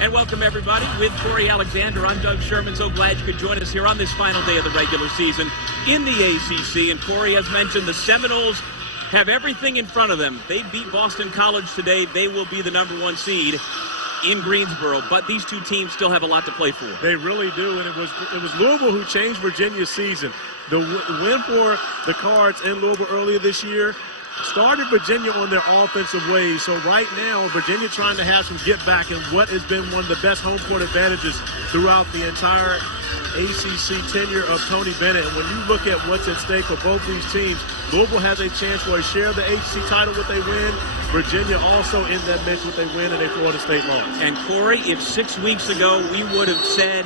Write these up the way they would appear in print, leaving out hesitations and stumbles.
And welcome, everybody. With Corey Alexander, I'm Doug Sherman. So glad you could join us here on this final day of the regular season in the ACC. And Corey, as mentioned, the Seminoles have everything in front of them. They beat Boston College today. They will be the #1 seed in Greensboro, but these two teams still have a lot to play for. They really do, and it was Louisville who changed Virginia's season. The win for the Cards in Louisville earlier this year started Virginia on their offensive ways. So right now, Virginia trying to have some get back in what has been one of the best home court advantages throughout the entire ACC tenure of Tony Bennett. And when you look at what's at stake for both these teams, Louisville has a chance for a share of the ACC title if they win. Virginia also in that mix if they win and a Florida State loss. And Corey, if 6 weeks ago we would have said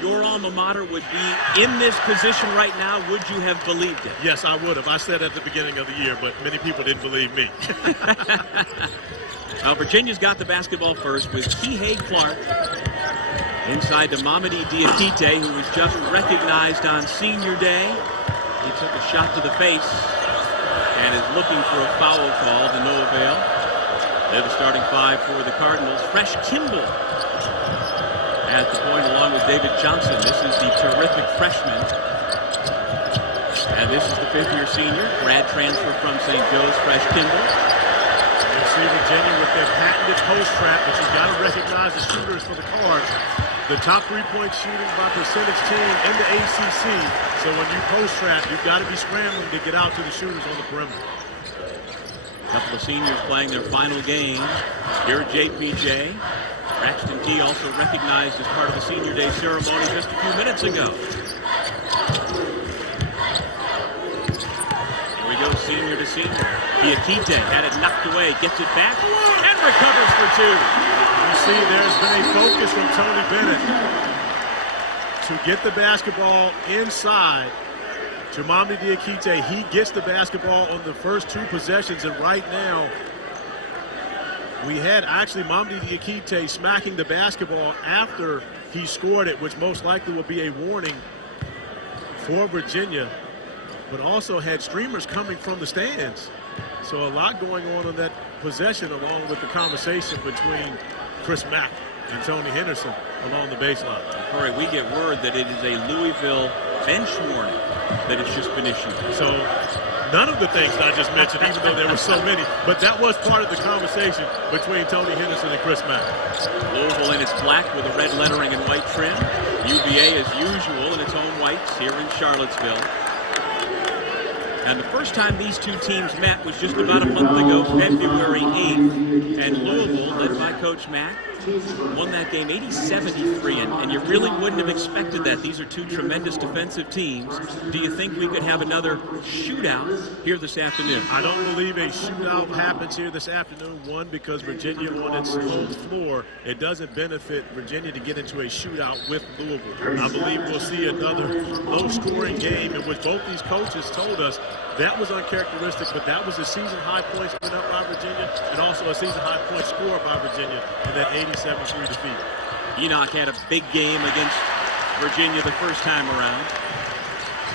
your alma mater would be in this position right now, would you have believed it? Yes, I would have. I said at the beginning of the year, but many people didn't believe me. Now, Virginia's got the basketball first with Kihei Clark inside to Mamadi Diakite, who was just recognized on senior day. He took a shot to the face and is looking for a foul call to no avail. They're the starting five for the Cardinals. Fresh Kimball at the point along with David Johnson. This is the terrific freshman. And this is the fifth-year senior. Grad transfer from St. Joe's, Fresh Kimball. You see Virginia with their patented post trap, but you've got to recognize the shooters for the Cards. The top three-point shooting by percentage team in the ACC. So when you post trap, you've got to be scrambling to get out to the shooters on the perimeter. A couple of seniors playing their final game here at JPJ. Braxton Key also recognized as part of the senior day ceremony just a few minutes ago. Here we go, senior to senior. Diakite had it knocked away, gets it back, and recovers for two. You see, there's been a focus from Tony Bennett to get the basketball inside. To Mamadi Diakite, he gets the basketball on the first two possessions, and right now, we had actually Mamadi Diakite smacking the basketball after he scored it, which most likely will be a warning for Virginia, but also had streamers coming from the stands. So a lot going on that possession, along with the conversation between Chris Mack and Tony Henderson along the baseline. Corey, we get word that it is a Louisville bench warning that has just been issued. So none of the things I just mentioned, even though there were so many, but that was part of the conversation between Tony Henderson and Chris Mack. Louisville in its black with a red lettering and white trim. UVA as usual in its own whites here in Charlottesville. And the first time these two teams met was just about a month ago, February 8th. And Louisville, led by Coach Mack, won that game 80-73. And you really wouldn't have expected that. These are two tremendous defensive teams. Do you think we could have another shootout here this afternoon? I don't believe a shootout happens here this afternoon. One, because Virginia on its home floor, it doesn't benefit Virginia to get into a shootout with Louisville. I believe we'll see another low-scoring game in which both these coaches told us that was uncharacteristic, but that was a season-high points put up by Virginia and also a season-high point score by Virginia in that 80-73 defeat. Enoch had a big game against Virginia the first time around.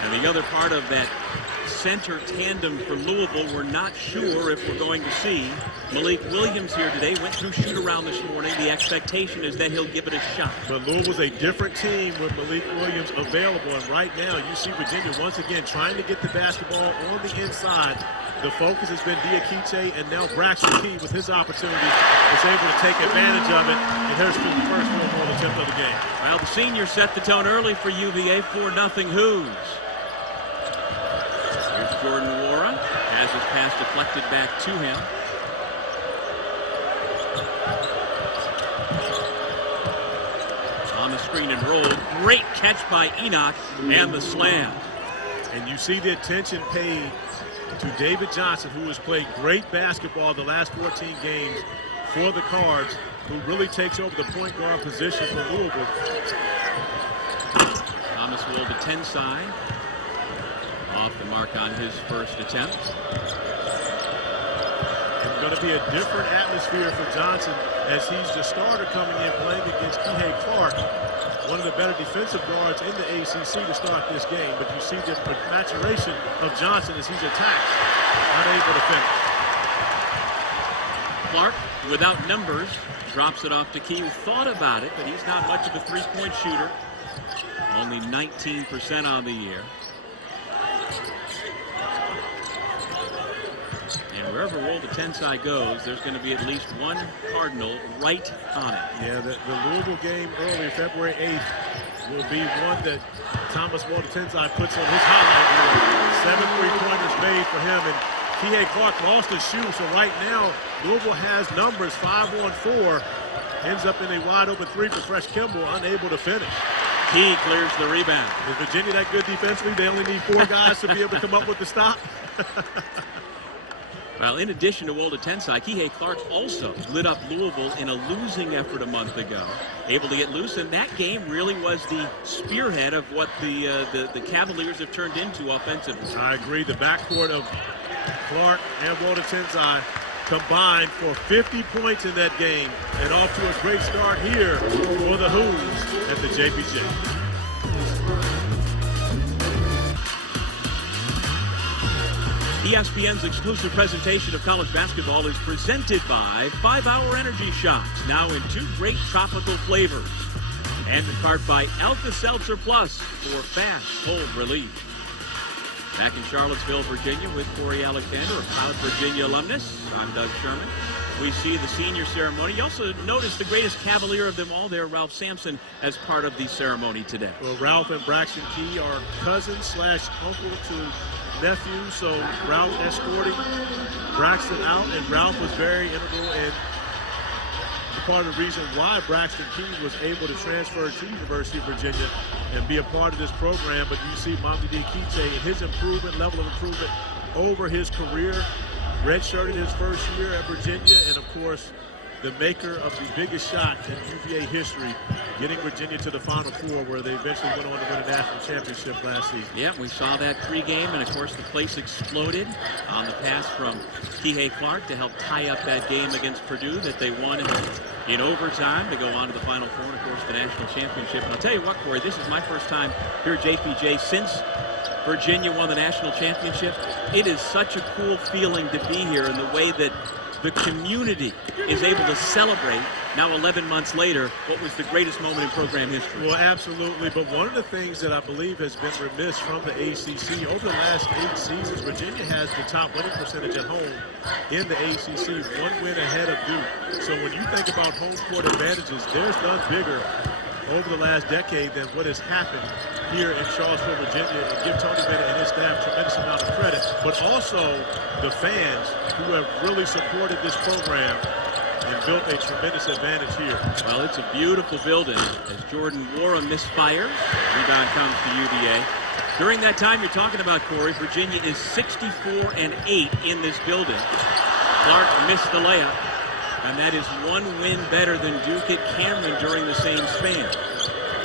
And the other part of that center tandem for Louisville, we're not sure if we're going to see. Malik Williams here today went through shoot-around this morning. The expectation is that he'll give it a shot. But Louisville's a different team with Malik Williams available. And right now, you see Virginia once again trying to get the basketball on the inside. The focus has been Diakite, and now Braxton Key with his opportunity is able to take advantage of it. And here's the first field goal attempt of the game. Well, the seniors set the tone early for UVA, 4-0 Hoos. Here's Jordan Wara, has his pass deflected back to him. On the screen and roll, great catch by Enoch, and the slam. And you see the attention paid to David Johnson, who has played great basketball the last 14 games for the Cards, who really takes over the point guard position for Louisville. Thomas Wold, the 10 side. Off the mark on his first attempt. It's going to be a different atmosphere for Johnson as he's the starter coming in playing against Kihei Clark, one of the better defensive guards in the ACC to start this game. But you see the maturation of Johnson as he's attacked, not able to finish. Clark without numbers. Drops it off to Key, who thought about it, but he's not much of a three-point shooter. Only 19% on the year. And wherever Walter Tensai goes, there's going to be at least one Cardinal right on it. Yeah, the Louisville game earlier, February 8th, will be one that Thomas Walter Tensai puts on his highlight reel. 7 3-pointers made for him, and Kihei Clark lost his shoe, so right now Louisville has numbers 5 on 4. Ends up in a wide open 3 for Fresh Kimball, unable to finish. Key clears the rebound. Is Virginia that good defensively? They only need 4 guys to be able to come up with the stop. Well, in addition to Walter Tensai, Kihei Clark also lit up Louisville in a losing effort a month ago. Able to get loose, and that game really was the spearhead of what the Cavaliers have turned into offensively. I agree. The backcourt of Clark and Walter Tensai combined for 50 points in that game, and off to a great start here for the Hoos at the JPJ. ESPN's exclusive presentation of college basketball is presented by 5-Hour Energy Shots, now in 2 great tropical flavors. And in part by Alka-Seltzer Plus for fast, cold relief. Back in Charlottesville, Virginia with Corey Alexander, a proud Virginia alumnus. I'm Doug Sherman. We see the senior ceremony. You also notice the greatest Cavalier of them all there, Ralph Sampson, as part of the ceremony today. Well, Ralph and Braxton Key are cousins/uncle to nephew, so Ralph escorting Braxton out, and Ralph was very integral in part of the reason why Braxton Key was able to transfer to University of Virginia and be a part of this program. But you see Mamdi Diakite, his level of improvement over his career, redshirted his first year at Virginia, and of course the maker of the biggest shot in UVA history, getting Virginia to the Final Four, where they eventually went on to win a national championship last season. Yeah, we saw that pregame, and of course the place exploded on the pass from Kihei Clark to help tie up that game against Purdue that they won in overtime to go on to the Final Four, and of course the national championship. And I'll tell you what, Corey, this is my first time here at JPJ since Virginia won the national championship. It is such a cool feeling to be here, in the way that the community is able to celebrate, now 11 months later, what was the greatest moment in program history. Well, absolutely. But one of the things that I believe has been remiss from the ACC, over the last 8 seasons, Virginia has the top winning percentage at home in the ACC, 1 win ahead of Duke. So when you think about home court advantages, there's none bigger over the last decade than what has happened here in Charlottesville, Virginia, and give Tony Bennett and his staff a tremendous amount of credit, but also the fans who have really supported this program and built a tremendous advantage here. Well, it's a beautiful building as Jordan Wara misfires. Rebound comes to UVA. During that time you're talking about, Corey, Virginia is 64-8 in this building. Clark missed the layup, and that is 1 win better than Duke at Cameron during the same span.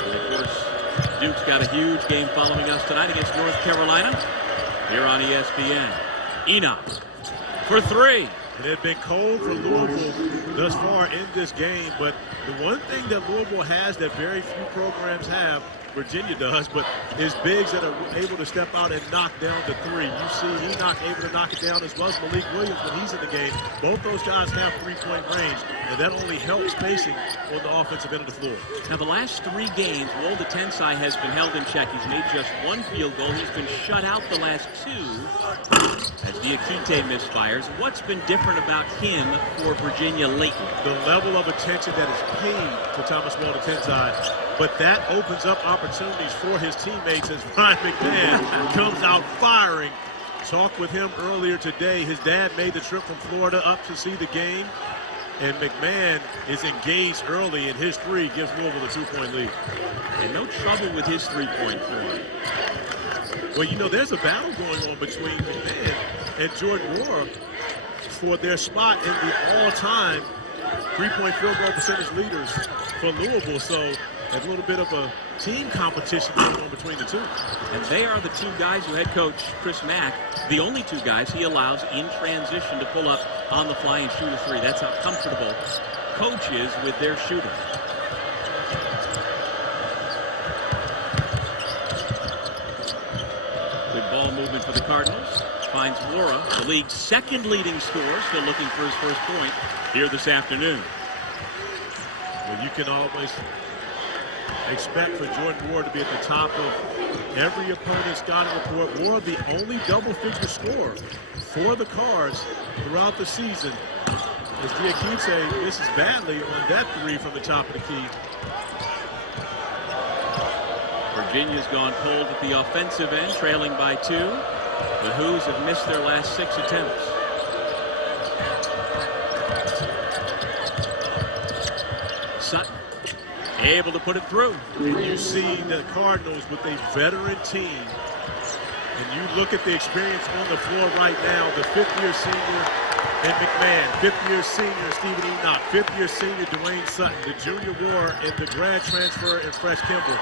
And of course, Duke's got a huge game following us tonight against North Carolina here on ESPN. Enoch for 3. It had been cold for Louisville thus far in this game, but the one thing that Louisville has that very few programs have, Virginia does, but is bigs that are able to step out and knock down the 3. You see Enoch able to knock it down, as well as Malik Williams when he's in the game. Both those guys have 3-point range, and that only helps spacing on the offensive end of the floor. Now, the last 3 games, Walter Tensai has been held in check. He's made just 1 field goal. He's been shut out the last 2 as Diakite misfires. What's been different about him for Virginia lately? The level of attention that is paid to Thomas Walter Tensai, but that opens up opportunities for his teammates as Ryan McMahon comes out firing. Talked with him earlier today. His dad made the trip from Florida up to see the game, and McMahon is engaged early, and his 3 gives Louisville a 2-point lead. And no trouble with his 3-point form. Well, you know, there's a battle going on between McMahon and Jordan Wara for their spot in the all-time 3-point field goal percentage leaders for Louisville. So there's a little bit of a team competition going on between the 2. And they are the 2 guys who head coach Chris Mack, the only 2 guys he allows in transition to pull up on the fly and shoot a 3. That's how comfortable coach is with their shooting. Good ball movement for the Cardinals. finds Wara, the league's second leading scorer, still looking for his first point here this afternoon. Well, you can always expect for Jordan Wara to be at the top of every opponent's scouting report. Wara, the only double-figure scorer for the Cards throughout the season, as Diakite misses badly on that three from the top of the key. Virginia's gone cold at the offensive end, trailing by 2. The Who's have missed their last 6 attempts. Sutton able to put it through. And you see the Cardinals with a veteran team, and you look at the experience on the floor right now, the 5th-year senior and McMahon, 5th-year senior Stephen Enoch, 5th-year senior Dwayne Sutton, the junior Wara, and the grad transfer and fresh Kimball.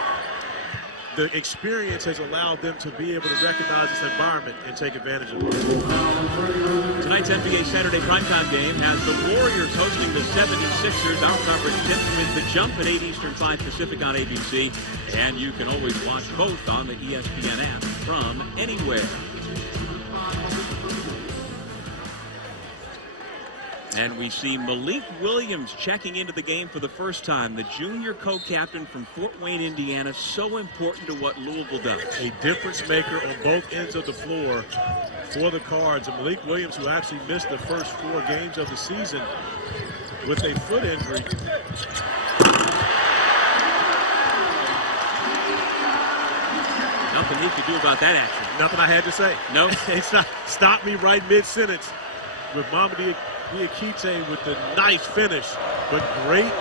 The experience has allowed them to be able to recognize this environment and take advantage of it. Tonight's NBA Saturday primetime game has the Warriors hosting the 76ers. Our coverage 10th with The Jump at 8 Eastern, 5 Pacific on ABC. And you can always watch both on the ESPN app from anywhere. And we see Malik Williams checking into the game for the first time. The junior co-captain from Fort Wayne, Indiana, so important to what Louisville does. A difference maker on both ends of the floor for the Cards. And Malik Williams, who actually missed the first 4 games of the season with a foot injury. Nothing he could do about that action. Nothing I had to say. No. It's not stop me right mid-sentence with Mamadi Diakite with the nice finish, but great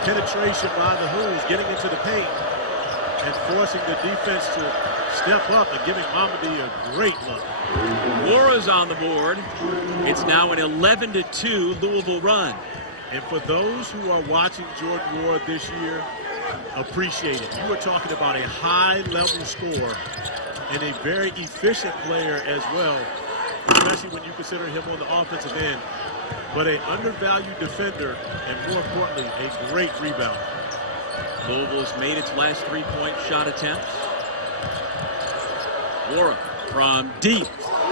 penetration by the Who's, getting into the paint and forcing the defense to step up and giving Mamadi a great look. Wara's on the board. It's now an 11-2 Louisville run. And for those who are watching Jordan Wara this year, appreciate it. You are talking about a high-level scorer and a very efficient player as well, especially when you consider him on the offensive end, but an undervalued defender and, more importantly, a great rebounder. Louisville has made its last 3-point shot attempts. Wara from deep.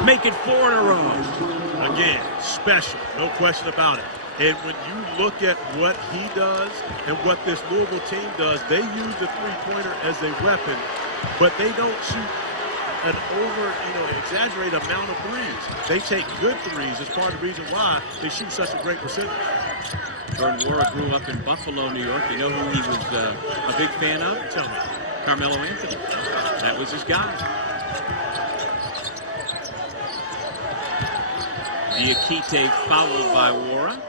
Make it 4 in a row. Again, special, no question about it. And when you look at what he does and what this Louisville team does, they use the three-pointer as a weapon, but they don't shoot an exaggerated amount of threes. They take good threes. It's part of the reason why they shoot such a great percentage. Jordan Wara grew up in Buffalo, New York. You know who he was a big fan of? Tell me. Carmelo Anthony. That was his guy. Diakite fouled by Wara.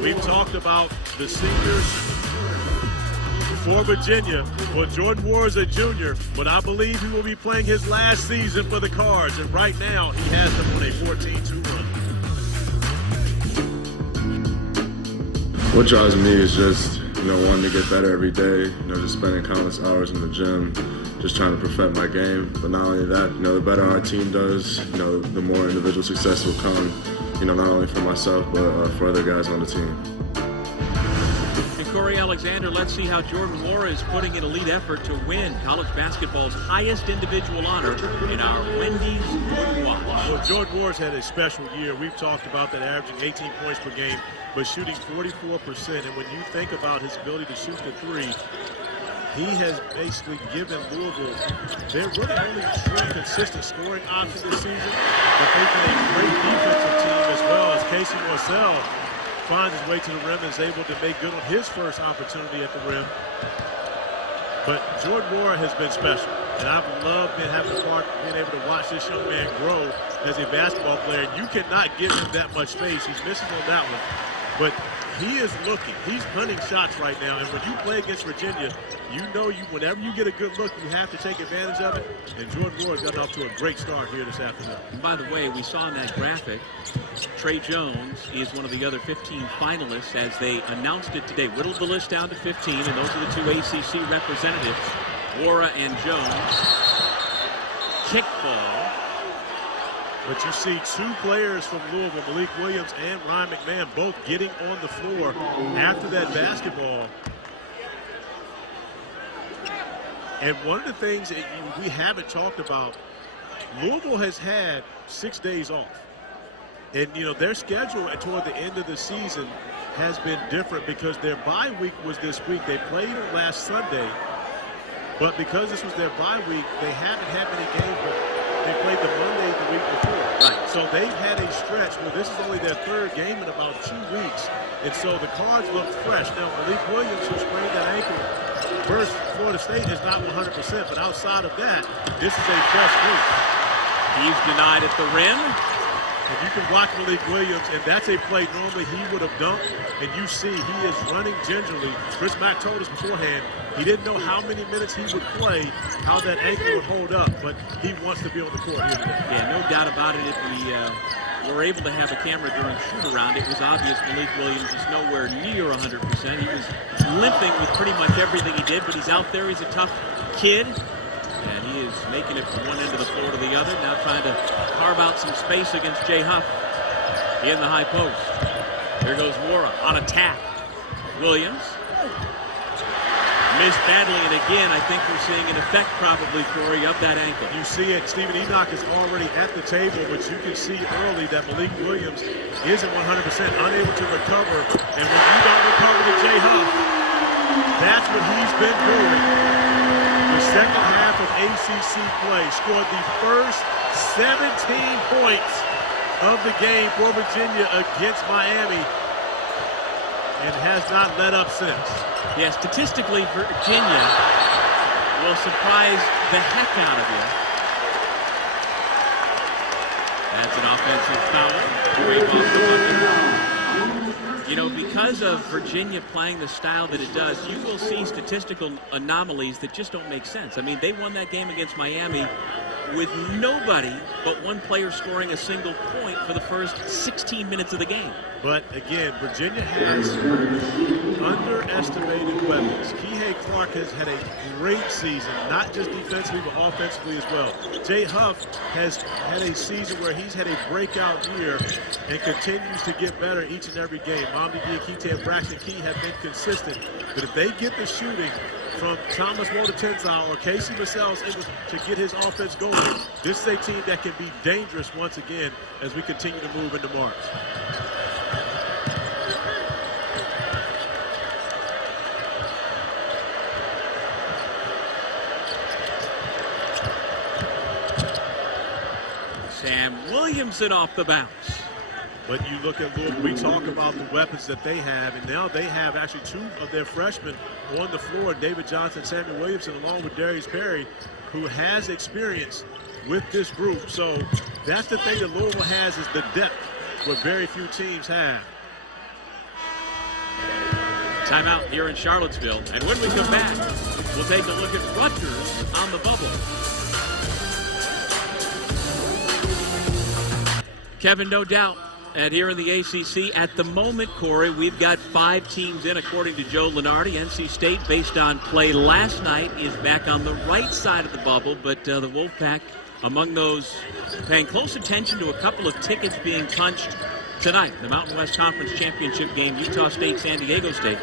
We've talked about the seniors for Virginia. Well, Jordan Wara is a junior, but I believe he will be playing his last season for the Cards, and right now he has them on a 14-2 run. What drives me is just, wanting to get better every day, just spending countless hours in the gym, just trying to perfect my game. But not only that, the better our team does, the more individual success will come, not only for myself, but for other guys on the team. And Corey Alexander, let's see how Jordan Wara is putting in a lead effort to win college basketball's highest individual honor in our Wendy's Jordan Watch. Well, Jordan Wara's had a special year. We've talked about that, averaging 18 points per game, but shooting 44%. And when you think about his ability to shoot the three, he has basically given Louisville their really only true consistent scoring option this season, but they've been a great defensive team as well, as Casey Morcell finds his way to the rim and is able to make good on his first opportunity at the rim. But Jordan Wara has been special, and I've loved having a part, being able to watch this young man grow as a basketball player. You cannot give him that much space. He's missing on that one, but he is looking. He's hunting shots right now, and when you play against Virginia, whenever you get a good look, you have to take advantage of it. And Jordan Wara's gotten off to a great start here this afternoon. And by the way, we saw in that graphic, Trey Jones is one of the other 15 finalists as they announced it today. Whittled the list down to 15, and those are the two ACC representatives, Wara and Jones. Kick ball. But you see two players from Louisville, Malik Williams and Ryan McMahon, both getting on the floor after that basketball. And one of the things that we haven't talked about, Louisville has had 6 days off. And, their schedule toward the end of the season has been different because their bye week was this week. They played last Sunday, but because this was their bye week, they haven't had many games, but they played the Monday the week before. Right. So they've had a stretch where this is only their 3rd game in about 2 weeks. And so the cards look fresh. Now, Malik Williams, who sprained that ankle versus Florida State, is not 100%, but outside of that, this is a fresh group. He's denied at the rim. And you can watch Malik Williams, and that's a play normally he would have dunked, and you see he is running gingerly. Chris Mack told us beforehand he didn't know how many minutes he would play, how that ankle would hold up, but he wants to be on the court here today. Yeah, no doubt about it. If we were able to have a camera during shoot-around, it was obvious Malik Williams is nowhere near 100%. He was limping with pretty much everything he did, but he's out there. He's a tough kid. And he is making it from one end of the floor to the other, now trying to carve out some space against Jay Huff in the high post. There goes Wara on attack. Williams missed badly, and again, I think we're seeing an effect probably, Corey, of that ankle. You see it. Stephen Enoch is already at the table, but you can see early that Malik Williams isn't 100%, unable to recover. And when you don't recover to Jay Huff, that's what he's been doing. The second half of ACC play, scored the first 17 points of the game for Virginia against Miami and has not let up since. Yeah, statistically, Virginia will surprise the heck out of you. That's an offensive foul. Because of Virginia playing the style that it does, you will see statistical anomalies that just don't make sense. I mean, they won that game against Miami with nobody but one player scoring a single point for the first 16 minutes of the game. But again, Virginia has underestimated weapons. Kihei Clark has had a great season, not just defensively, but offensively as well. Jay Huff has had a season where he's had a breakout year and continues to get better each and every game. Mamdi Diakite and Braxton Key have been consistent. But if they get the shooting from Thomas Wolder-Tensau or Casey Vassell's able to get his offense going, this is a team that can be dangerous once again as we continue to move into March. Sam Williamson off the bounce. But you look at Louisville, we talk about the weapons that they have, and now they have actually 2 of their freshmen on the floor, David Johnson, Samuel Williamson, along with Darius Perry, who has experience with this group. So that's the thing that Louisville has, is the depth, what very few teams have. Timeout here in Charlottesville. And when we come back, we'll take a look at Rutgers on the bubble. Kevin, no doubt, and here in the ACC, at the moment, Corey, we've got 5 teams in, according to Joe Lunardi. NC State, based on play last night, is back on the right side of the bubble, but the Wolfpack, among those paying close attention to a couple of tickets being punched tonight, the Mountain West Conference Championship game, Utah State, San Diego State.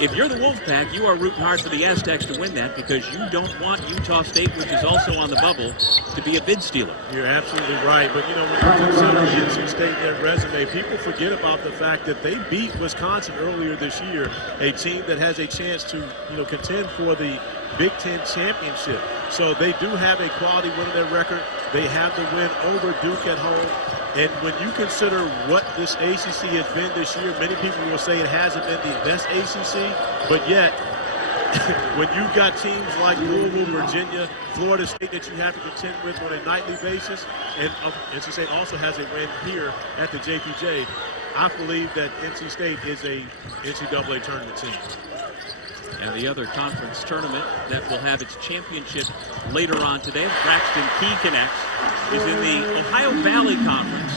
If you're the Wolfpack, you are rooting hard for the Aztecs to win that because you don't want Utah State, which is also on the bubble, to be a bid stealer. You're absolutely right. But, when you consider NC State, their resume, people forget about the fact that they beat Wisconsin earlier this year, a team that has a chance to, contend for the Big Ten championship. So they do have a quality win in their record. They have the win over Duke at home. And when you consider what this ACC has been this year, many people will say it hasn't been the best ACC, but yet when you've got teams like Louisville, Virginia, Florida State that you have to contend with on a nightly basis, and NC State also has a win here at the JPJ, I believe that NC State is a NCAA tournament team. And the other conference tournament that will have its championship later on today, Braxton Key connects, is in the Ohio Valley Conference.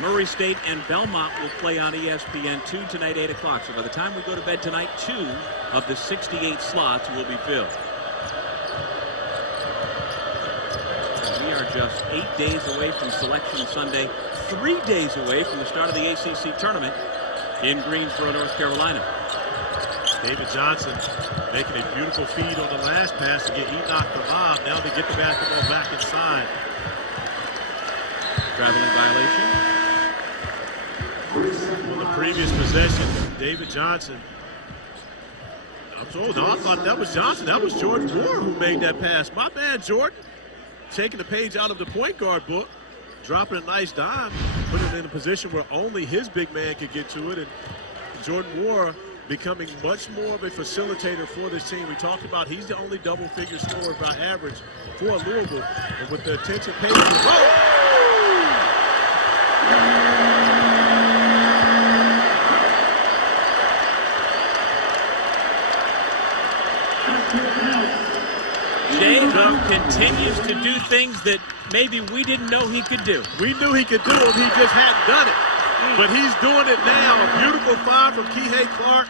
Murray State and Belmont will play on ESPN2 tonight, 8 o'clock. So by the time we go to bed tonight, 2 of the 68 slots will be filled. We are just 8 days away from Selection Sunday, 3 days away from the start of the ACC tournament in Greensboro, North Carolina. David Johnson making a beautiful feed on the last pass to get Enoch the lob. Now they get the basketball back inside. Traveling violation. On the previous possession, David Johnson. I thought that was Johnson. That was Jordan Moore who made that pass. My man, Jordan, taking the page out of the point guard book, dropping a nice dime, putting it in a position where only his big man could get to it. And Jordan Moore becoming much more of a facilitator for this team. We talked about he's the only double-figure scorer by average for Louisville. And with the attention paid to Jay Huff continues to do things that maybe we didn't know he could do. We knew he could do them, he just hadn't done it. But he's doing it now. A beautiful find from Kihei Clark,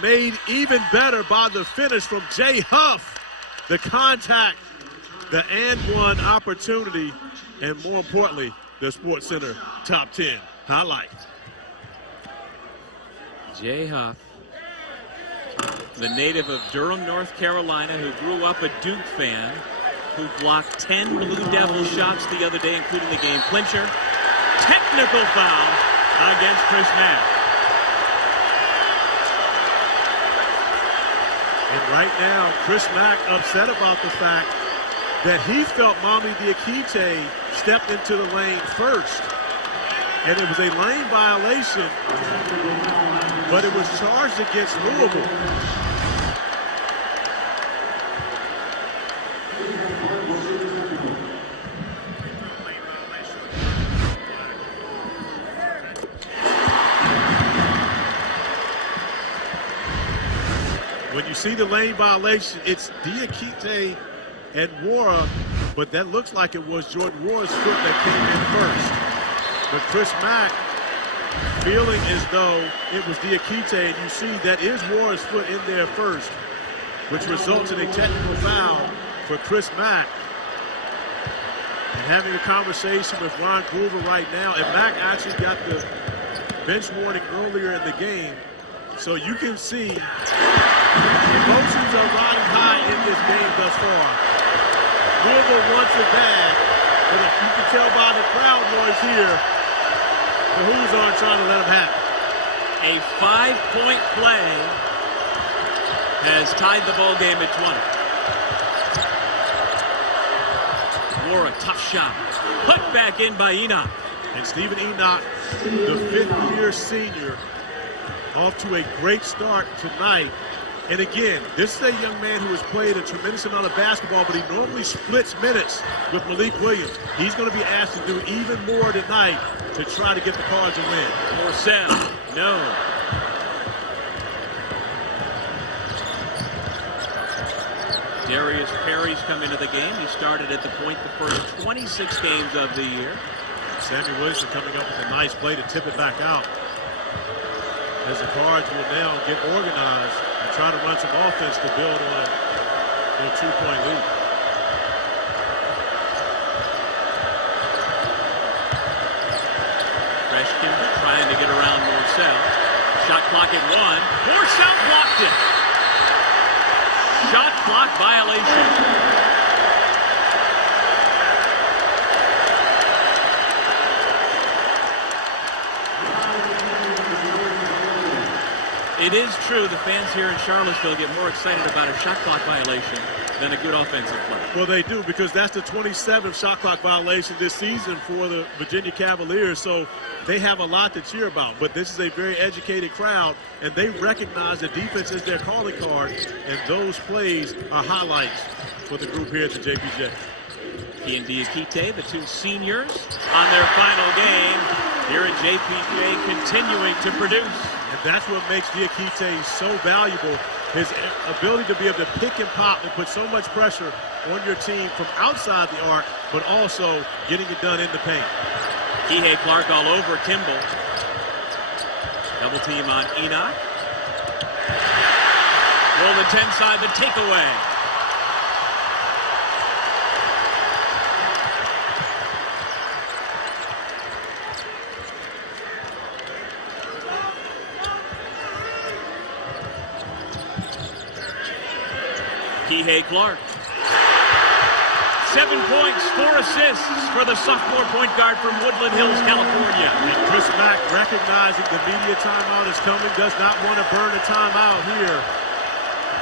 made even better by the finish from Jay Huff. The contact, the and one opportunity, and more importantly, the Sports Center top 10 highlight. Jay Huff, the native of Durham, North Carolina, who grew up a Duke fan, who blocked 10 Blue Devil shots the other day, including the game clincher. Technical foul against Chris Mack. And right now, Chris Mack upset about the fact that he felt Mamadi Diakite stepped into the lane first. And it was a lane violation, but it was charged against Louisville. When you see the lane violation, it's Diakite and Wara, but that looks like it was Jordan Wara's foot that came in first. But Chris Mack feeling as though it was Diakite, and you see that is Wara's foot in there first, which results in a technical foul for Chris Mack. And having a conversation with Ron Groover right now, and Mack actually got the bench warning earlier in the game, so you can see emotions are riding high in this game thus far. Louisville wants it bad, but if you can tell by the crowd noise here, the Who's on trying to let them have it. A 5-point play has tied the ball game at 20. Wara, tough shot. Put back in by Enoch. And Stephen Enoch, the fifth-year senior, off to a great start tonight. And again, this is a young man who has played a tremendous amount of basketball, but he normally splits minutes with Malik Williams. He's going to be asked to do even more tonight to try to get the Cards a win. Morcell, no. Darius Perry's come into the game. He started at the point the first 26 games of the year. Samuel Wilson coming up with a nice play to tip it back out, as the Cards will now get organized and try to run some offense to build on their 2-point lead. Freshkin trying to get around Morcell. Shot clock at 1. Morcell blocked it. Shot clock violation. It is true the fans here in Charlottesville get more excited about a shot clock violation than a good offensive play. Well, they do, because that's the 27th shot clock violation this season for the Virginia Cavaliers, so they have a lot to cheer about. But this is a very educated crowd, and they recognize that defense is their calling card, and those plays are highlights for the group here at the JPJ. He and Diakite, the two seniors, on their final game here at JPJ, continuing to produce. And that's what makes Diakite so valuable, his ability to be able to pick and pop and put so much pressure on your team from outside the arc, but also getting it done in the paint. Kihei Clark all over Kimball. Double team on Enoch. Roll the 10 side, the takeaway. Kihei Clark. 7 points, 4 assists for the sophomore point guard from Woodland Hills, California. And Chris Mack, recognizing the media timeout is coming, does not want to burn a timeout here.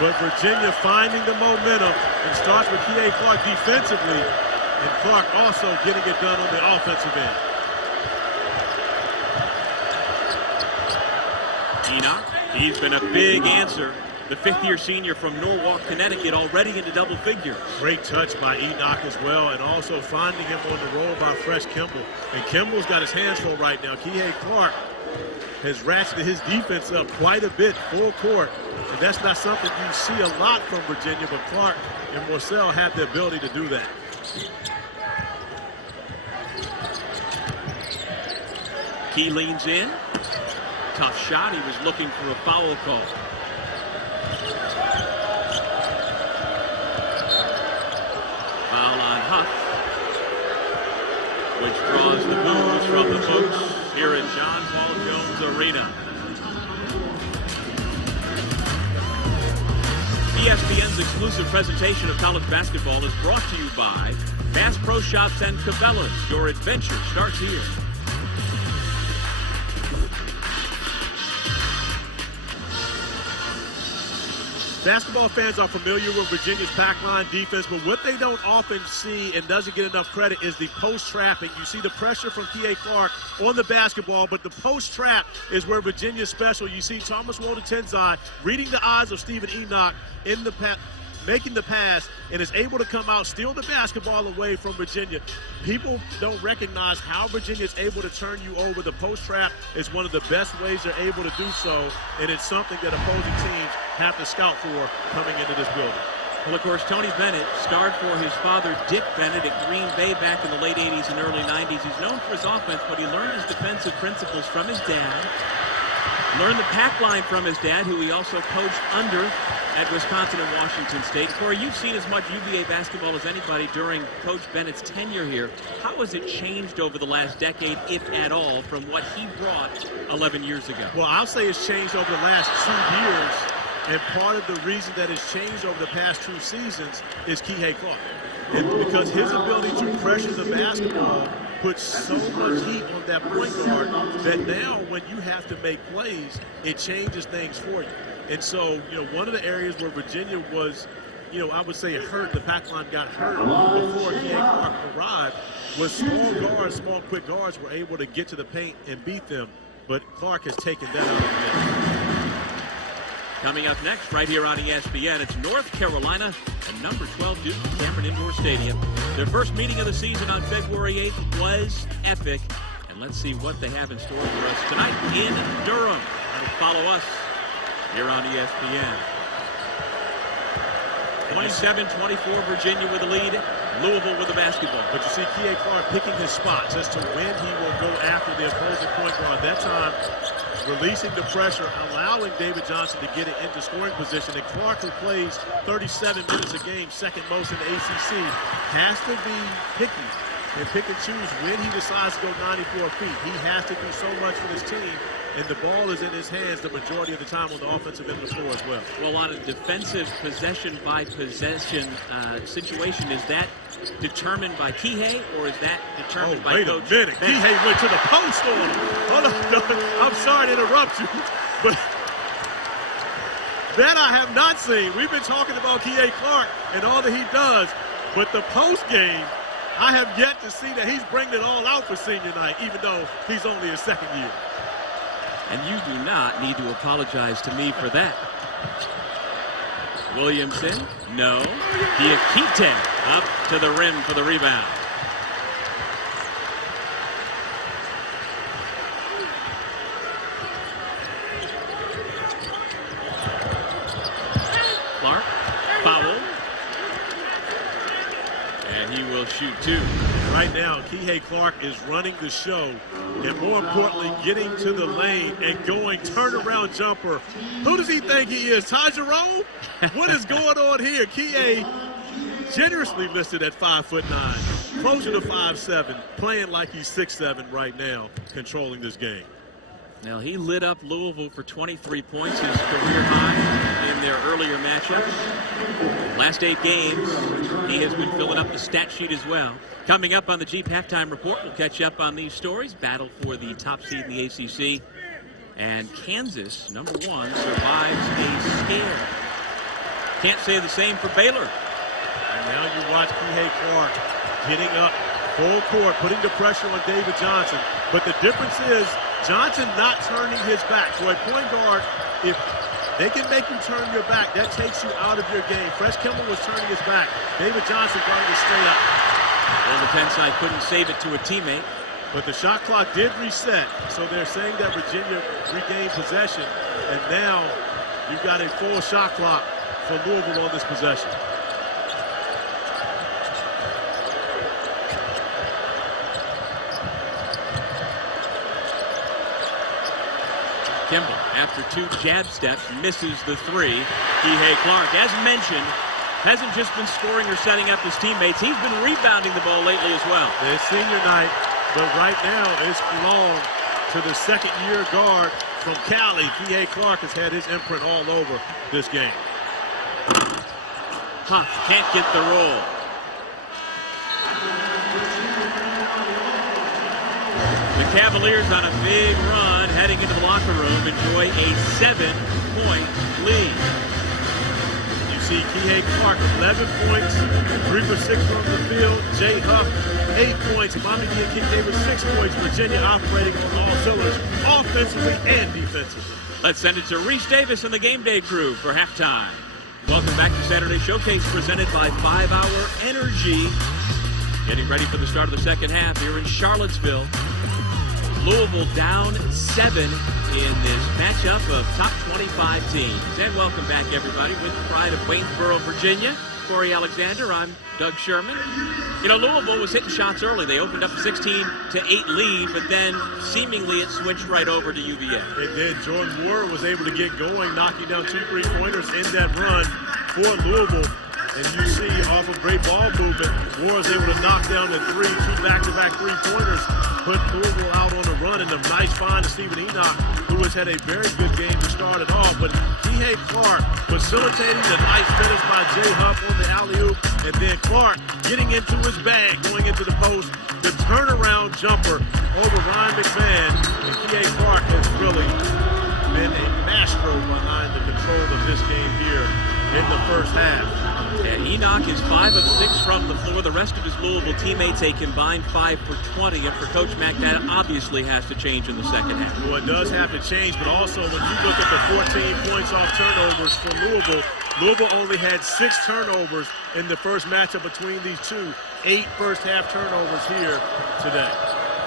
But Virginia finding the momentum and starts with Kihei Clark defensively, and Clark also getting it done on the offensive end. Enoch, he's been a big answer. The fifth-year senior from Norwalk, Connecticut, already into double figures. Great touch by Enoch as well, and also finding him on the roll by Fresh Kimball. And Kimball's got his hands full right now. Kihei Clark has ratcheted his defense up quite a bit, full court. And that's not something you see a lot from Virginia, but Clark and Morcell have the ability to do that. Key leans in. Tough shot. He was looking for a foul call. Foul on Huff, which draws the boos from the folks here at John Paul Jones Arena. ESPN's exclusive presentation of college basketball is brought to you by Bass Pro Shops and Cabela's. Your adventure starts here. Basketball fans are familiar with Virginia's pack line defense, but what they don't often see and doesn't get enough credit is the post trapping. You see the pressure from Kihei Clark on the basketball, but the post trap is where Virginia's special. You see Thomas Walter-Tenzai reading the eyes of Stephen Enoch in the making the pass, and is able to come out, steal the basketball away from Virginia. People don't recognize how Virginia is able to turn you over. The post trap is one of the best ways they're able to do so, and it's something that opposing teams have to scout for coming into this building. Well, of course, Tony Bennett starred for his father, Dick Bennett, at Green Bay back in the late 80s and early 90s. He's known for his offense, but he learned his defensive principles from his dad. Learned the pack line from his dad, who he also coached under at Wisconsin and Washington State. Corey, you've seen as much UVA basketball as anybody during Coach Bennett's tenure here. How has it changed over the last decade, if at all, from what he brought 11 years ago? Well, I'll say it's changed over the last 2 years, and part of the reason that it's changed over the past 2 seasons is Kihei Clark. And because his ability to pressure the basketball puts so much heat on that point guard that now when you have to make plays, it changes things for you. And so, one of the areas where Virginia was, I would say hurt, the pack line got hurt before Kihei Clark arrived, was small quick guards were able to get to the paint and beat them. But Clark has taken that out of the game. Coming up next, right here on ESPN, it's North Carolina and number 12 Duke at Cameron Indoor Stadium. Their first meeting of the season on February 8th was epic. And let's see what they have in store for us tonight in Durham. Follow us here on ESPN. 27-24, Virginia with the lead. Louisville with the basketball. But you see Kihei Clark picking his spots as to when he will go after the opposing point guard. That time, releasing the pressure, allowing David Johnson to get it into scoring position. And Clark, who plays 37 minutes a game, second most in the ACC, has to be picky and pick and choose when he decides to go 94 feet. He has to do so much for his team, and the ball is in his hands the majority of the time on the offensive end of the floor as well. Well, on a defensive possession-by-possession situation, is that determined by Kihei, or is that determined by Coach? Wait a minute. Kihei went to the post on him. Hold on. I'm sorry to interrupt you, but that I have not seen. We've been talking about Kihei Clark and all that he does, but the post game, I have yet to see that he's bringing it all out for senior night, even though he's only his second year. And you do not need to apologize to me for that. Williamson, no. Diakite up to the rim for the rebound. Clark, foul. And he will shoot 2. Right now, Kihei Clark is running the show, and more importantly, getting to the lane and going turnaround jumper. Who does he think he is, Ty Jerome? What is going on here? Kihei generously listed at 5'9", closer to 5'7", playing like he's 6'7" right now, controlling this game. Now, he lit up Louisville for 23 points, his career high in their earlier matchup. Last 8 games, he has been filling up the stat sheet as well. Coming up on the Jeep Halftime Report, we'll catch up on these stories. Battle for the top seed in the ACC. And Kansas, number 1, survives a scare. Can't say the same for Baylor. And now you watch Kihei Clark getting up full court, putting the pressure on David Johnson. But the difference is Johnson not turning his back. For a point guard, if they can make you turn your back, that takes you out of your game. Fresh Kimball was turning his back. David Johnson guarding it straight up. Well, the Penn side couldn't save it to a teammate. But the shot clock did reset, so they're saying that Virginia regained possession. And now you've got a full shot clock for Louisville on this possession. Kimball, after 2 jab steps, misses the 3. Kihei Clark, as mentioned, hasn't just been scoring or setting up his teammates. He's been rebounding the ball lately as well. It's senior night, but right now it's belonged to the second-year guard from Cali. Kihei Clark has had his imprint all over this game. Huff can't get the roll. The Cavaliers on a big run heading into the locker room enjoy a 7-point lead. You see Kihei Clark, 11 points, 3 for 6 from the field. Jay Huff, 8 points. Mamadi Diakite with 6 points. Virginia operating on all cylinders, offensively and defensively. Let's send it to Reese Davis and the Game Day crew for halftime. Welcome back to Saturday Showcase presented by 5 Hour Energy. Getting ready for the start of the second half here in Charlottesville. Louisville down 7 in this matchup of top 25 teams. And welcome back, everybody, with the pride of Waynesboro, Virginia. Corey Alexander, I'm Doug Sherman. You know, Louisville was hitting shots early. They opened up a 16-8 lead, but then seemingly it switched right over to UVA. It did. Jordan Moore was able to get going, knocking down 2 3-pointers in that run for Louisville. And you see off of great ball movement, Moore is able to knock down the 2 back-to-back 3-pointers, put Louisville out on the run, and a nice find to Stephen Enoch, who has had a very good game to start it off. But Kihei Clark facilitating the nice finish by Jay Huff on the alley-oop, and then Clark getting into his bag, going into the post, the turnaround jumper over Ryan McMahon. And Kihei Clark has really been a maestro behind the control of this game here in the first half. And Enoch is 5 of 6 from the floor. The rest of his Louisville teammates a combined 5 for 20. And for Coach Mack, that obviously has to change in the second half. Well, it does have to change, but also when you look at the 14 points off turnovers for Louisville, Louisville only had 6 turnovers in the first matchup between these two. 8 first-half turnovers here today.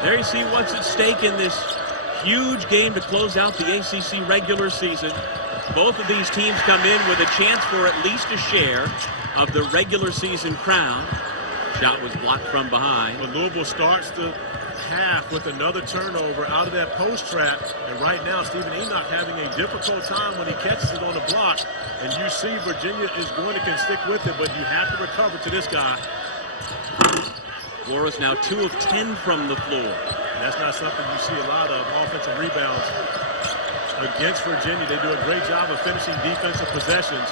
There you see what's at stake in this huge game to close out the ACC regular season. Both of these teams come in with a chance for at least a share of the regular season crown. Shot was blocked from behind. But Louisville starts the half with another turnover out of that post trap. And right now, Stephen Enoch having a difficult time when he catches it on the block. And you see Virginia is going to stick with it, but you have to recover to this guy. Flores now 2 of 10 from the floor. And that's not something you see a lot of, offensive rebounds against Virginia. They do a great job of finishing defensive possessions.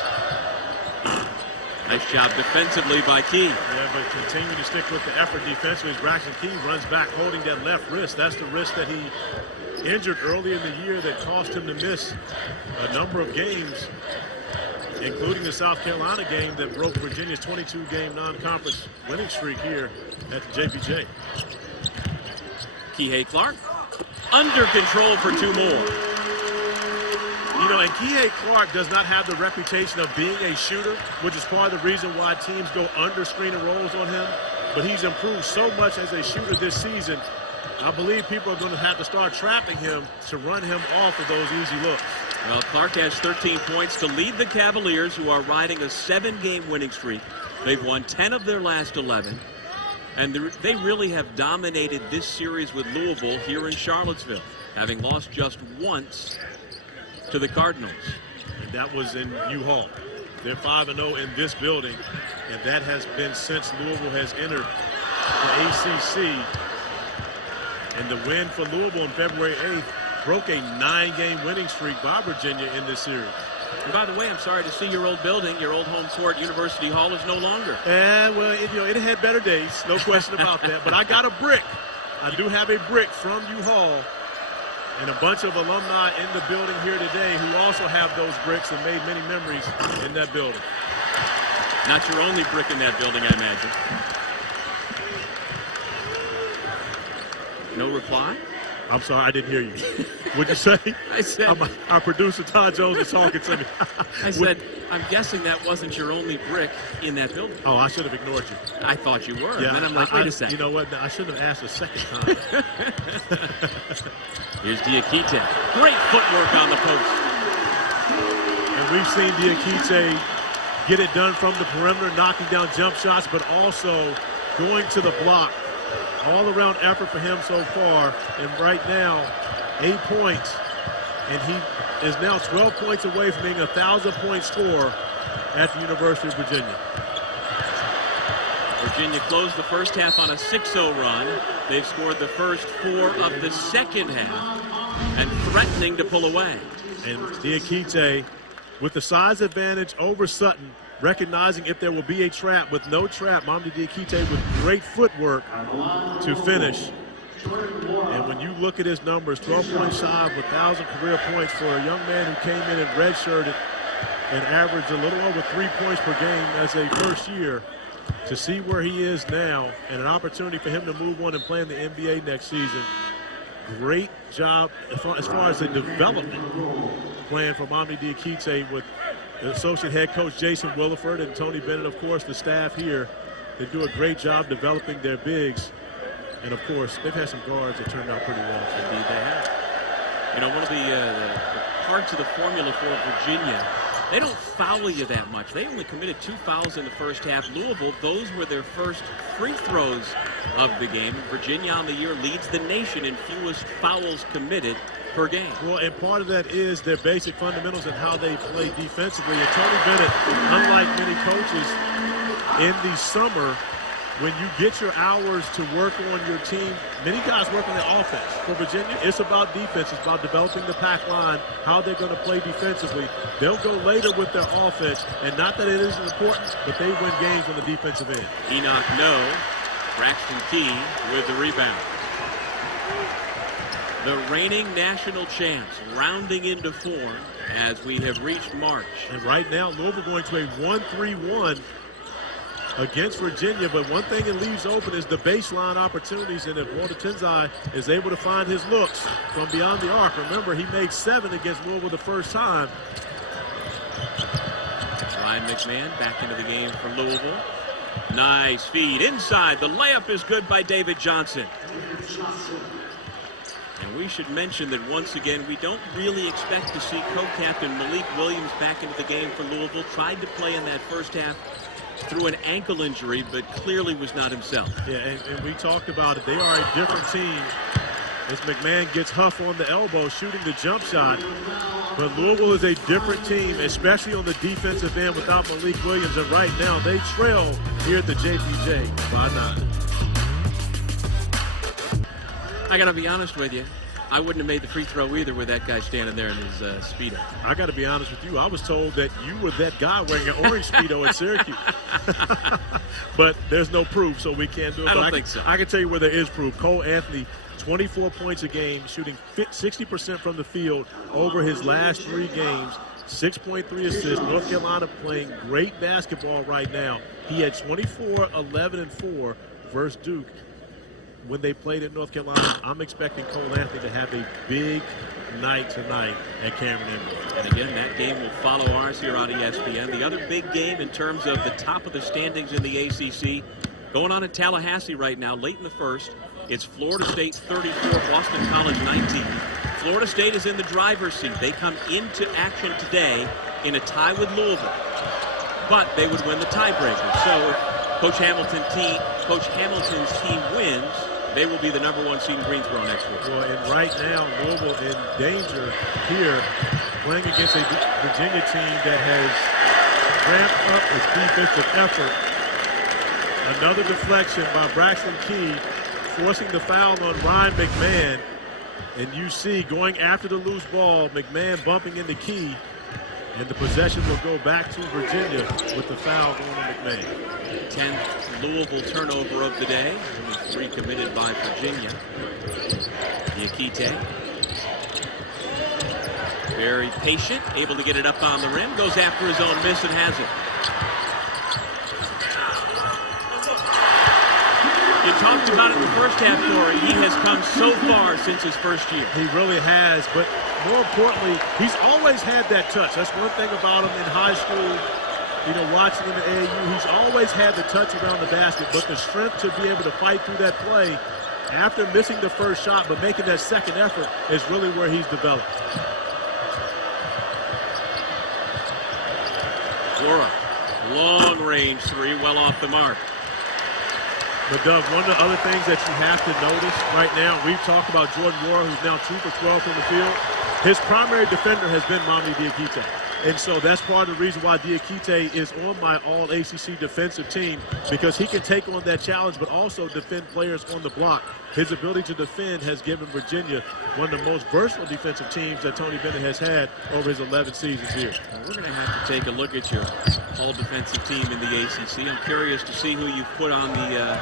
Nice job defensively by Key. Yeah, but continue to stick with the effort defensively. Braxton Key runs back holding that left wrist. That's the wrist that he injured early in the year that caused him to miss a number of games, including the South Carolina game that broke Virginia's 22-game non-conference winning streak here at the JPJ. Kihei Clark under control for 2 more. You know, and Kihei Clark does not have the reputation of being a shooter, which is part of the reason why teams go under screen and rolls on him. But he's improved so much as a shooter this season. I believe people are going to have to start trapping him to run him off of those easy looks. Well, Clark has 13 points to lead the Cavaliers, who are riding a 7-game winning streak. They've won 10 of their last 11. And they really have dominated this series with Louisville here in Charlottesville, having lost just once to the Cardinals. And that was in U-Haul. They're 5-0 in this building, and that has been since Louisville has entered the ACC. And the win for Louisville on February 8th broke a 9-game winning streak by Virginia in this series. And by the way, I'm sorry to see your old building, your old home court, University Hall, is no longer. Yeah, well, it had better days, no question about that. But I got a brick. I do have a brick from U-Hall, and a bunch of alumni in the building here today who also have those bricks and made many memories in that building. Not your only brick in that building, I imagine. No reply? I'm sorry, I didn't hear you. What'd you say? I said... Our producer, Todd Jones, is talking to me. I said, I'm guessing that wasn't your only brick in that building. Oh, I should have ignored you. I thought you were. Yeah, And then I'm like, wait a second. You know what? I shouldn't have asked a second time. Here's Diakite. Great footwork on the post. And we've seen Diakite get it done from the perimeter, knocking down jump shots, but also going to the block. All-around effort for him so far. And right now, 8 points. And he is now 12 points away from being a 1,000-point scorer at the University of Virginia. Virginia closed the first half on a 6-0 run. They've scored the first 4 of the second half and threatening to pull away. And Diakite, with the size advantage over Sutton, recognizing if there will be a trap. With no trap, Mamadi Diakite with great footwork to finish. And when you look at his numbers, 12 points shy of 1,000 career points for a young man who came in and redshirted and averaged a little over 3 points per game as a first year, to see where he is now and an opportunity for him to move on and play in the NBA next season. Great job as far as the development plan for Mamadi Diakite with the associate head coach Jason Williford and Tony Bennett, of course, the staff here. They do a great job developing their bigs. And, of course, they've had some guards that turned out pretty well. Indeed they have. You know, one of the parts of the formula for Virginia, they don't foul you that much. They only committed 2 fouls in the first half. Louisville, those were their first free throws of the game. Virginia on the year leads the nation in fewest fouls committed per game. Well, and part of that is their basic fundamentals and how they play defensively. And Tony Bennett, unlike many coaches in the summer, when you get your hours to work on your team, many guys work on their offense. For Virginia, it's about defense. It's about developing the pack line, how they're going to play defensively. They'll go later with their offense, and not that it isn't important, but they win games on the defensive end. Enoch no. Braxton Key with the rebound. The reigning national champs rounding into form as we have reached March. And right now, Louisville going to a 1-3-1 against Virginia, but one thing it leaves open is the baseline opportunities, and if Walter Tenzai is able to find his looks from beyond the arc. Remember, he made 7 against Louisville the first time. Ryan McMahon back into the game for Louisville. Nice feed inside. The layup is good by David Johnson. And we should mention that once again, we don't really expect to see co-captain Malik Williams back into the game for Louisville. Tried to play in that first half through an ankle injury, but clearly was not himself. Yeah, and we talked about it. They are a different team as McMahon gets Huff on the elbow shooting the jump shot. But Louisville is a different team, especially on the defensive end without Malik Williams. And right now, they trail here at the JPJ by 9. I got to be honest with you. I wouldn't have made the free throw either with that guy standing there in his Speedo. I got to be honest with you. I was told that you were that guy wearing an orange Speedo at Syracuse. But there's no proof, so we can't do it. I don't think so. I can tell you where there is proof. Cole Anthony, 24 points a game, shooting 60% from the field over his last 3 games. 6.3 assists. North Carolina playing great basketball right now. He had 24, 11, and 4 versus Duke. When they played in North Carolina, I'm expecting Cole Anthony to have a big night tonight at Cameron Indoor. And again, that game will follow ours here on ESPN. The other big game in terms of the top of the standings in the ACC going on in Tallahassee right now, late in the first. It's Florida State 34, Boston College 19. Florida State is in the driver's seat. They come into action today in a tie with Louisville, but they would win the tiebreaker. So if Coach Hamilton's team wins, they will be the #1 seed in Greensboro next week. Well, and right now, Louisville in danger here, playing against a Virginia team that has ramped up its defensive effort. Another deflection by Braxton Key, forcing the foul on Ryan McMahon. And you see, going after the loose ball, McMahon bumping into Key. And the possession will go back to Virginia with the foul going on McMahon. 10th Louisville turnover of the day. Only 3 committed by Virginia. Diakite. Very patient, able to get it up on the rim. Goes after his own miss and has it. You talked about it in the first half, Corey. He has come so far since his first year. He really has, but more importantly, he's always had that touch. That's one thing about him in high school, you know, watching him at AAU. He's always had the touch around the basket, but the strength to be able to fight through that play after missing the first shot, but making that second effort is really where he's developed. Wara, long range 3, well off the mark. But, Doug, one of the other things that you have to notice right now, we've talked about Jordan Wara, who's now 2 for 12 from the field. His primary defender has been Mamadi Diakite. And so that's part of the reason why Diakite is on my all-ACC defensive team, because he can take on that challenge but also defend players on the block. His ability to defend has given Virginia one of the most versatile defensive teams that Tony Bennett has had over his 11 seasons here. Well, we're going to have to take a look at your all-defensive team in the ACC. I'm curious to see who you've put on the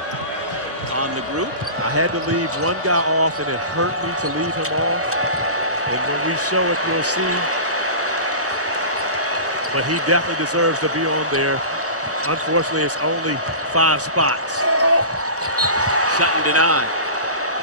group. I had to leave one guy off, and it hurt me to leave him off. And when we show it, you'll see. But he definitely deserves to be on there. Unfortunately, it's only 5 spots. Sutton denied.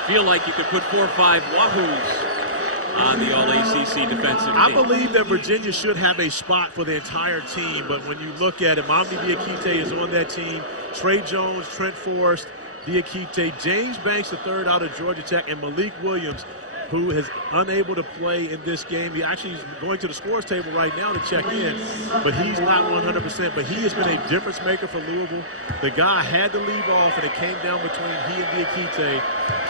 Feel like you could put 4 or 5 Wahoos on the all-ACC defensive team. I believe that Virginia should have a spot for the entire team, but when you look at it, Mamadi Diakite is on that team. Trey Jones, Trent Forrest, Diakite, James Banks III out of Georgia Tech, and Malik Williams, who is unable to play in this game. He actually is going to the scores table right now to check in, but he's not 100%. But he has been a difference maker for Louisville. The guy had to leave off, and it came down between he and Diakite,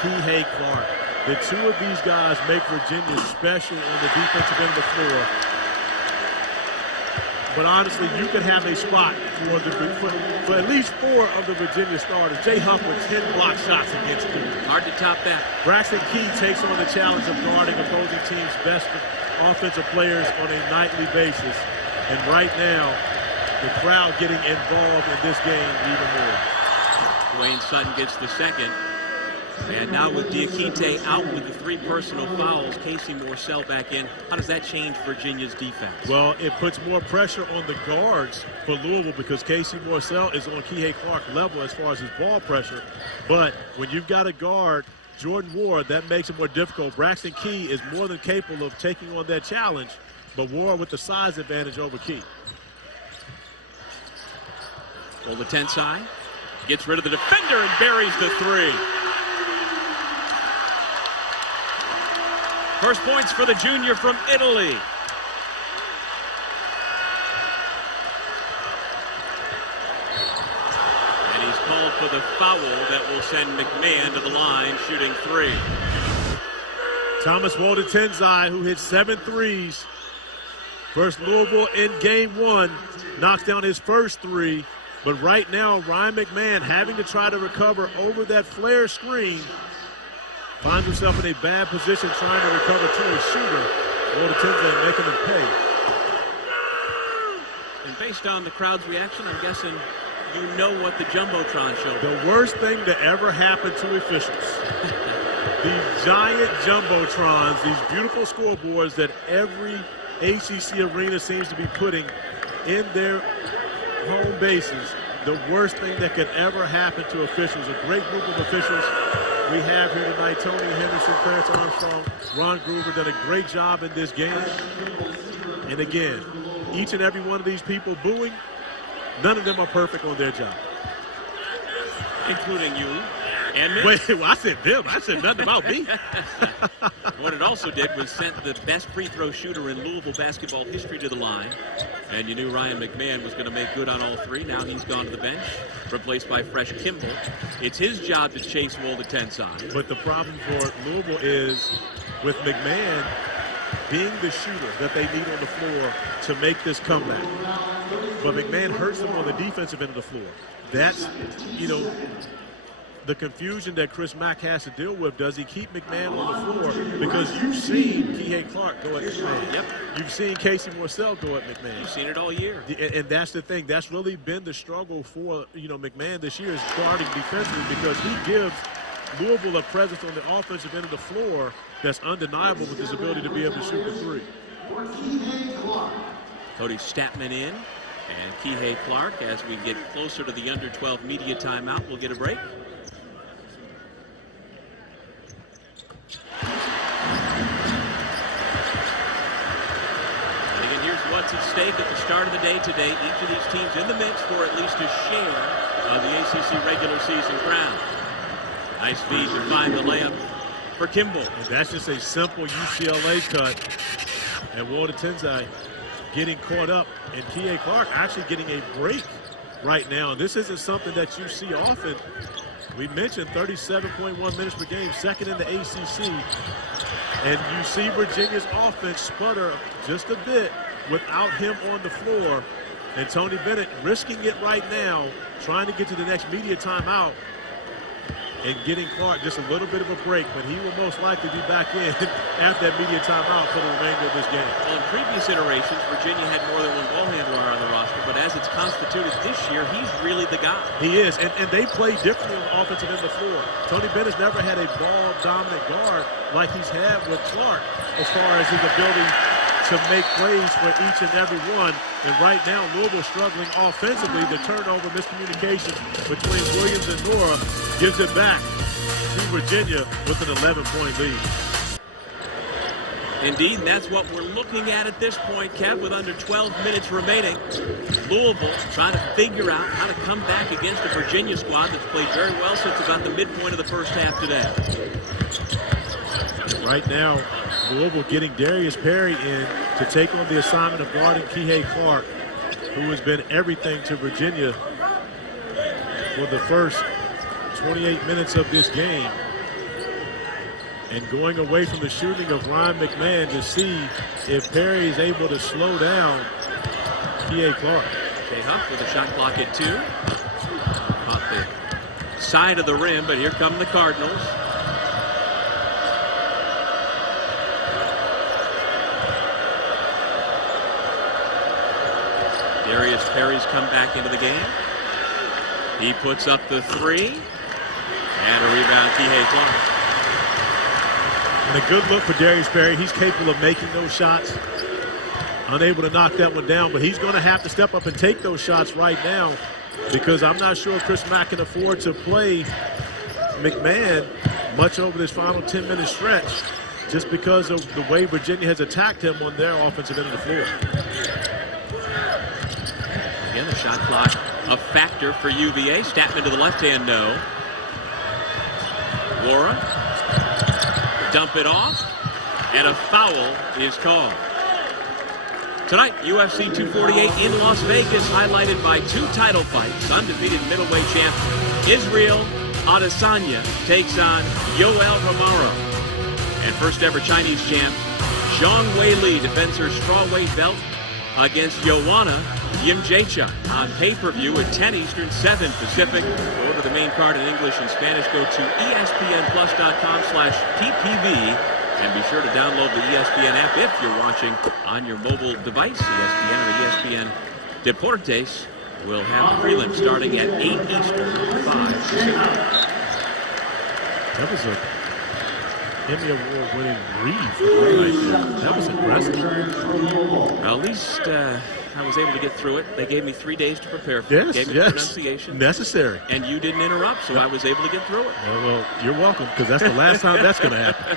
Kihei Clark. The two of these guys make Virginia special on the defensive end of the floor. But honestly, you could have a spot for at least 4 of the Virginia starters. Jay Huff with 10 block shots against Duke. Hard to top that. Braxton Key takes on the challenge of guarding opposing teams' best offensive players on a nightly basis. And right now, the crowd getting involved in this game even more. Dwayne Sutton gets the second. And now with Diakite out with the 3 personal fouls, Casey Morsell back in. How does that change Virginia's defense? Well, it puts more pressure on the guards for Louisville because Casey Morsell is on Kihei Clark level as far as his ball pressure. But when you've got a guard, Jordan Ward, that makes it more difficult. Braxton Key is more than capable of taking on that challenge, but Ward with the size advantage over Key. Tensai gets rid of the defender and buries the 3. First points for the junior from Italy. And he's called for the foul that will send McMahon to the line, shooting 3. Thomas Tensai, who hit 7 threes. First Louisville in game 1, knocks down his first 3. But right now, Ryan McMahon having to try to recover over that flare screen. Finds himself in a bad position trying to recover to a shooter. Tensai making him pay. And based on the crowd's reaction, I'm guessing you know what the Jumbotron showed. The worst thing to ever happen to officials. These giant Jumbotrons, these beautiful scoreboards that every ACC arena seems to be putting in their home bases. The worst thing that could ever happen to officials. A great group of officials we have here tonight. Tony Henderson, Clarence Armstrong, Ron Groover done a great job in this game. And again, each and every one of these people booing, none of them are perfect on their job. Including you and me. Wait, well, I said them. I said nothing about me. What it also did was sent the best free throw shooter in Louisville basketball history to the line. And you knew Ryan McMahon was going to make good on all 3. Now he's gone to the bench, replaced by Fresh Kimball. It's his job to chase Tensai. But the problem for Louisville is with McMahon being the shooter that they need on the floor to make this comeback. But McMahon hurts them on the defensive end of the floor. That's, the confusion that Chris Mack has to deal with. Does he keep McMahon on the floor? Because you've seen Kihei Clark go at McMahon. Yep. You've seen Casey Morcell go at McMahon. You've seen it all year. And that's the thing. That's really been the struggle for, McMahon this year, is guarding defensively, because he gives Louisville a presence on the offensive end of the floor that's undeniable with his ability to be able to shoot the three. Cody Statman in, and Kihei Clark. As we get closer to the under 12 media timeout, we'll get a break. And again, here's what's at stake at the start of the day today. Each of these teams in the mix for at least a share of the ACC regular season crown. Nice feed to find the layup for Kimball. And that's just a simple UCLA cut. And Walter Tenzai getting caught up, and Kihei Clark actually getting a break right now. And this isn't something that you see often. We mentioned 37.1 minutes per game, second in the ACC. And you see Virginia's offense sputter just a bit without him on the floor. And Tony Bennett risking it right now, trying to get to the next media timeout and getting Clark just a little bit of a break, but he will most likely be back in after that media timeout for the remainder of this game. Well, in previous iterations, Virginia had more than one ball handler on the roster, but as it's constituted this year, he's really the guy. He is, and they play differently on the offensive end of the floor. Tony Bennett's never had a ball-dominant guard like he's had with Clark as far as his ability to make plays for each and every one. And right now, Louisville struggling offensively. The turnover, miscommunication between Williams and Nora gives it back to Virginia with an 11-point lead. Indeed, and that's what we're looking at this point, Kev, with under 12 minutes remaining. Louisville trying to figure out how to come back against a Virginia squad that's played very well since about the midpoint of the first half today. Right now, Louisville getting Darius Perry in to take on the assignment of guarding Kihei Clark, who has been everything to Virginia for the first 28 minutes of this game. And going away from the shooting of Ryan McMahon to see if Perry is able to slow down Kihei Clark. Jay Huff with a shot clock at 2. Off the side of the rim, but here come the Cardinals. Darius Perry's come back into the game. He puts up the 3. And a rebound, Kihei Clark. And a good look for Darius Perry. He's capable of making those shots. Unable to knock that one down, but he's going to have to step up and take those shots right now, because I'm not sure Chris Mack can afford to play McMahon much over this final 10-minute stretch, just because of the way Virginia has attacked him on their offensive end of the floor. Again, the shot clock a factor for UVA. Statman to the left hand, no. Laura, dump it off, and a foul is called. Tonight, UFC 248 in Las Vegas, highlighted by 2 title fights. Undefeated middleweight champ Israel Adesanya takes on Yoel Romero. And first ever Chinese champ Zhang Weili defends her strawweight belt against Joanna Jędrzejczyk on pay-per-view at 10 Eastern, 7 Pacific. Order the main card in English and Spanish. Go to espnplus.com/PPV. And be sure to download the ESPN app if you're watching on your mobile device. ESPN or ESPN Deportes will have the prelim starting at 8 Eastern, 5 Pacific. That was a Emmy Award-winning read right there. That was impressive. Well, at least I was able to get through it. They gave me 3 days to prepare for it. Gave me the pronunciation. Necessary. And you didn't interrupt, so I was able to get through it. Well, you're welcome, because that's the last time that's going to happen.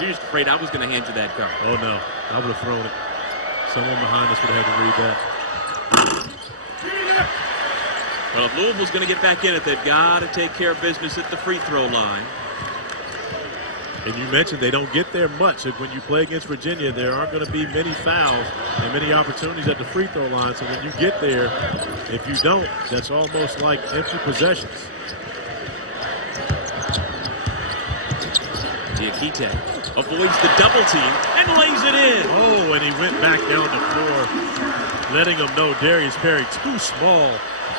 You're just afraid I was going to hand you that card. Oh, no. I would have thrown it. Someone behind us would have had to read that. Well, if Louisville's going to get back in it, they've got to take care of business at the free throw line. And you mentioned they don't get there much. When you play against Virginia, there aren't going to be many fouls and many opportunities at the free throw line. So when you get there, if you don't, that's almost like empty possessions. Diakite avoids the double team and lays it in. Oh, and he he went back down the floor, letting him know Darius Perry too small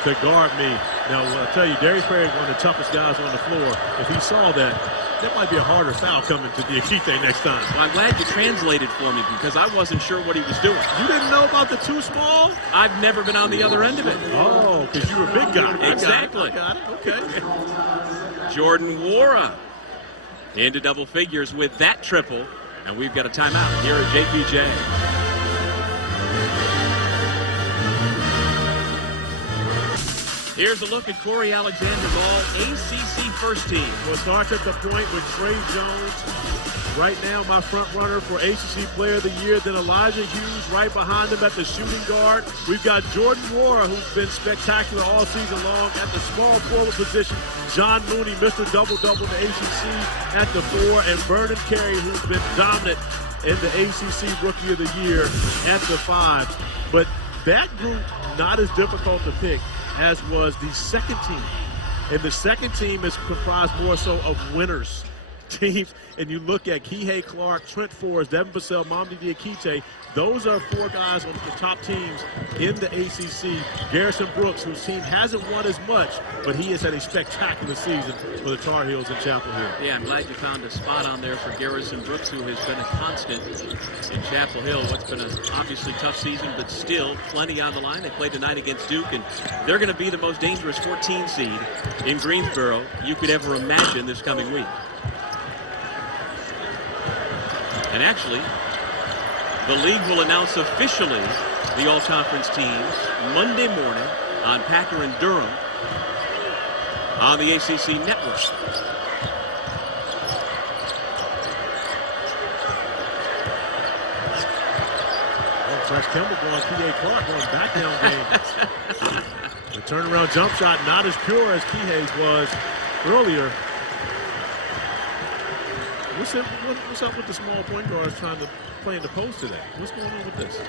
to guard me. Now, I'll tell you, Darius Perry is one of the toughest guys on the floor. If he saw that, that might be a harder foul coming to Diakite next time. Well, I'm glad you translated for me because I wasn't sure what he was doing. You didn't know about the too small? I've never been on the other end of it. Oh, because you're a big guy. Exactly. I got it. Okay. Jordan Wara into double figures with that triple. And we've got a timeout here at JPJ. Here's a look at Corey Alexander's all-ACC first team. Well, it starts at the point with Trey Jones. Right now, my front runner for ACC Player of the Year. Then Elijah Hughes right behind him at the shooting guard. We've got Jordan Wara, who's been spectacular all season long at the small forward position. John Mooney, Mr. Double-Double in the ACC at the 4. And Vernon Carey, who's been dominant in the ACC Rookie of the Year at the 5. But that group, not as difficult to pick as was the second team. And the second team is comprised more so of winners teams. And you look at Kihei Clark, Trent Forrest, Devin Vassell, Mamdi Diakite. Those are 4 guys on the top teams in the ACC. Garrison Brooks, whose team hasn't won as much, but he has had a spectacular season for the Tar Heels in Chapel Hill. Yeah, I'm glad you found a spot on there for Garrison Brooks, who has been a constant in Chapel Hill. What's been an obviously tough season, but still plenty on the line. They played tonight against Duke, and they're going to be the most dangerous 14 seed in Greensboro you could ever imagine this coming week. And actually, the league will announce officially the all-conference teams Monday morning on Packer and Durham on the ACC network. Fresh Kimball going, Kihei Clark going back down game. The turnaround jump shot not as pure as Kihei's was earlier. What's up with the small point guards trying to play in the post today? What's going on with this?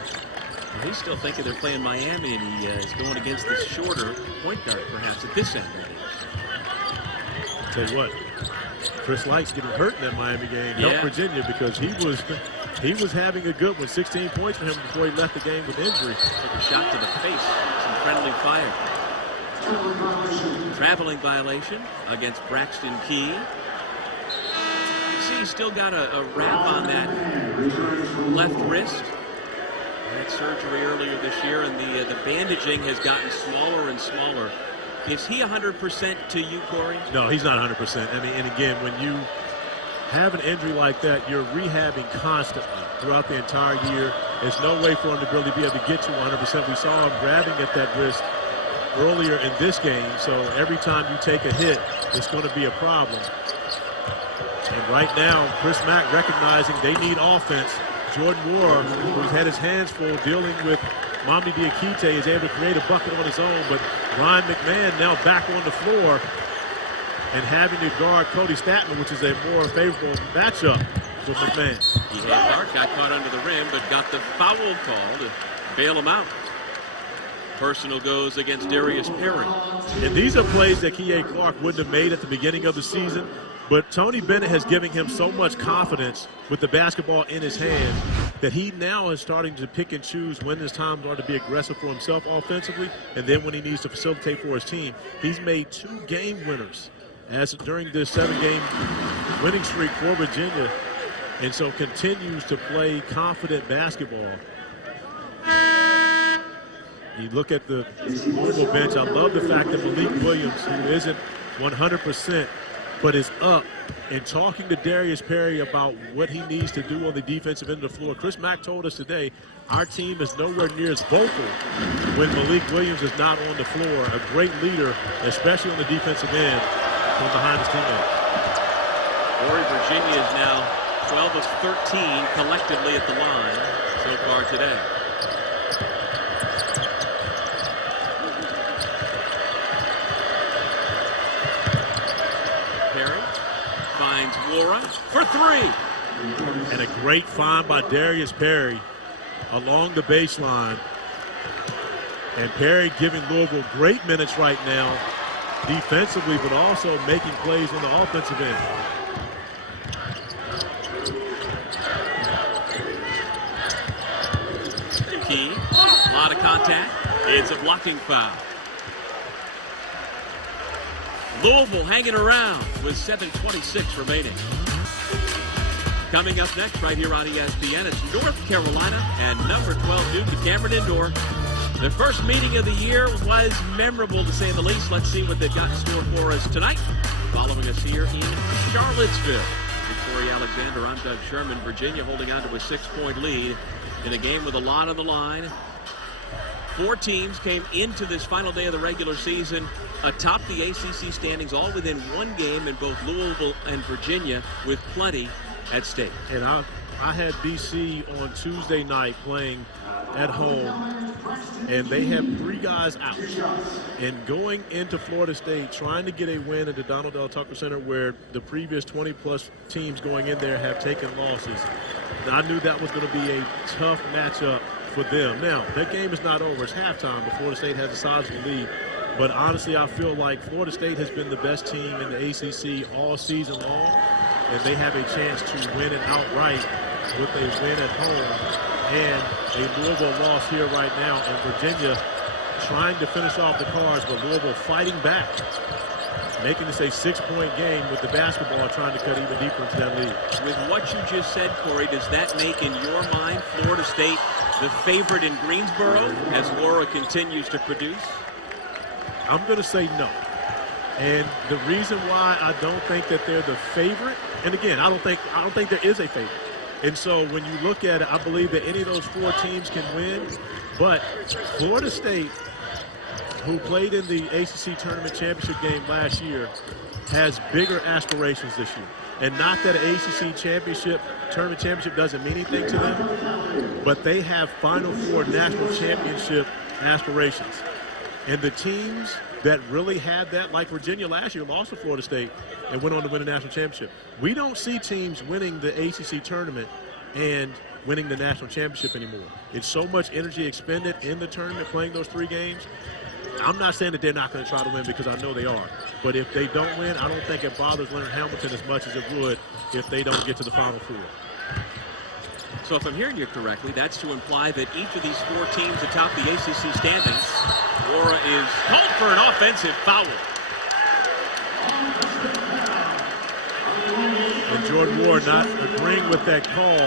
Well, he's still thinking they're playing Miami, and he is going against this shorter point guard, perhaps, at this end. Tell you what, Chris Light's getting hurt in that Miami game. Yeah. Helped Virginia because he was having a good one. 16 points for him before he left the game with injury. Took a shot to the face. Some friendly fire. Traveling violation against Braxton Key. See, he's still got a wrap on that left wrist. He had surgery earlier this year, and the bandaging has gotten smaller and smaller. Is he 100% to you, Corey? No, he's not 100%. I mean, and again, when you have an injury like that, you're rehabbing constantly throughout the entire year. There's no way for him to really be able to get to 100%. We saw him grabbing at that wrist earlier in this game, so every time you take a hit, it's going to be a problem. And right now, Chris Mack recognizing they need offense. Jordan Wara, who's had his hands full dealing with Mamdi Diakite, is able to create a bucket on his own, but Ryan McMahon now back on the floor and having to guard Cody Statman, which is a more favorable matchup for McMahon. Kihei Clark got caught under the rim, but got the foul call to bail him out. Personal goes against Darius Perry. And these are plays that Kihei Clark wouldn't have made at the beginning of the season, but Tony Bennett has given him so much confidence with the basketball in his hand that he now is starting to pick and choose when his times are to be aggressive for himself offensively, and then when he needs to facilitate for his team. He's made 2 game winners during this 7-game winning streak for Virginia, and so continues to play confident basketball. You look at the Louisville bench. I love the fact that Malik Williams, who isn't 100%, but is up and talking to Darius Perry about what he needs to do on the defensive end of the floor. Chris Mack told us today our team is nowhere near as vocal when Malik Williams is not on the floor. A great leader, especially on the defensive end, from behind his teammates. Corey, Virginia is now 12 of 13 collectively at the line so far today. Perry finds Wara for 3. And a great find by Darius Perry along the baseline. And Perry giving Louisville great minutes right now defensively, but also making plays on the offensive end. key. A lot of contact. It's a blocking foul. Louisville hanging around with 7:26 remaining. Coming up next right here on ESPN, it's North Carolina and number 12 Duke at Cameron Indoor. The first meeting of the year was memorable, to say the least. Let's see what they've got in store for us tonight. Following us here in Charlottesville. Victoria Alexander, I'm Doug Sherman. Virginia holding on to a 6-point lead in a game with a lot on the line. 4 teams came into this final day of the regular season atop the ACC standings, all within 1 game in both Louisville and Virginia, with plenty at stake. And I had BC on Tuesday night playing at home, and they had 3 guys out. And going into Florida State, trying to get a win at the Donald L. Tucker Center, where the previous 20-plus teams going in there have taken losses, and I knew that was going to be a tough matchup for them. Now, that game is not over. It's halftime, but Florida State has a sizable lead. But honestly, I feel like Florida State has been the best team in the ACC all season long, and they have a chance to win it outright with a win at home and a Louisville loss here right now. And Virginia trying to finish off the cards, but Louisville fighting back, making this a 6-point game with the basketball, trying to cut even deeper into that lead. With what you just said, Corey, does that make, in your mind, Florida State the favorite in Greensboro as Laura continues to produce? I'm going to say no. And the reason why I don't think that they're the favorite, and again, I don't think there is a favorite. And so when you look at it, I believe that any of those 4 teams can win. But Florida State, who played in the ACC Tournament Championship game last year, has bigger aspirations this year. And not that an ACC Tournament Championship doesn't mean anything to them, but they have Final Four National Championship aspirations. And the teams that really had that, like Virginia last year, lost to Florida State and went on to win a national championship. We don't see teams winning the ACC tournament and winning the national championship anymore. It's so much energy expended in the tournament playing those 3 games. I'm not saying that they're not going to try to win, because I know they are. But if they don't win, I don't think it bothers Leonard Hamilton as much as it would if they don't get to the Final Four. So if I'm hearing you correctly, that's to imply that each of these 4 teams atop the ACC standings, Laura is called for an offensive foul. And Jordan Ward not agreeing with that call.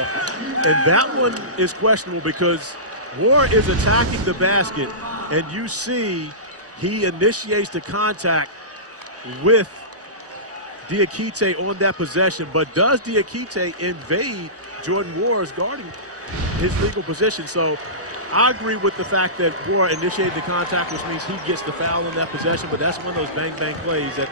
And that one is questionable, because Ward is attacking the basket, and you see he initiates the contact with Diakite on that possession. But does Diakite invade Jordan Ward's guarding his legal position? So I agree with the fact that Ward initiated the contact, which means he gets the foul on that possession. But that's one of those bang-bang plays that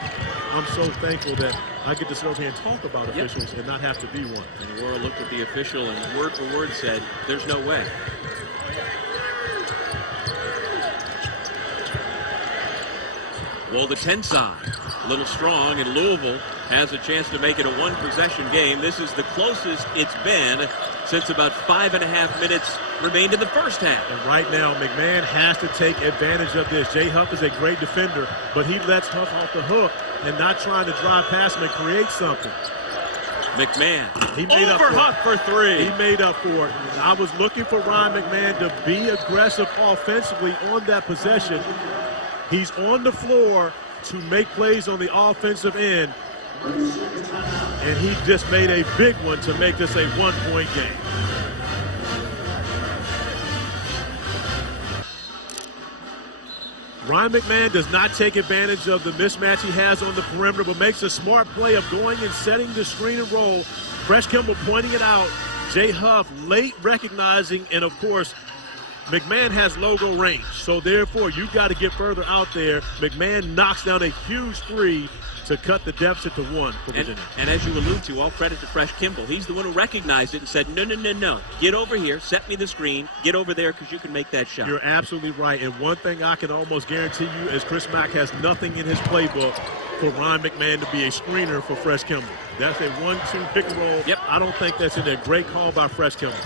I'm so thankful that I get to sit over here and talk about officials and not have to be one. And Laura looked at the official and word for word said, there's no way. Well, the 10 side, a little strong, and Louisville has a chance to make it a 1-possession game. This is the closest it's been since about 5.5 minutes remained in the first half. And right now, McMahon has to take advantage of this. Jay Huff is a great defender, but he lets Huff off the hook and not trying to drive past him and create something. McMahon, he made over Huff for 3. He made up for it. I was looking for Ryan McMahon to be aggressive offensively on that possession. He's on the floor to make plays on the offensive end, and he just made a big one to make this a 1-point game. Ryan McMahon does not take advantage of the mismatch he has on the perimeter, but makes a smart play of going and setting the screen and roll. Fresh Kimball pointing it out. Jay Huff late recognizing, and of course, McMahon has logo range, so therefore you've got to get further out there. McMahon knocks down a huge 3 to cut the deficit to 1 for Virginia. And as you allude to, all credit to Fresh Kimball. He's the one who recognized it and said, no. Get over here, set me the screen, get over there because you can make that shot. You're absolutely right. And one thing I can almost guarantee you is Chris Mack has nothing in his playbook for Ryan McMahon to be a screener for Fresh Kimball. That's a 1-2 pick and roll. Yep. I don't think that's in there. Great call by Fresh Kimball.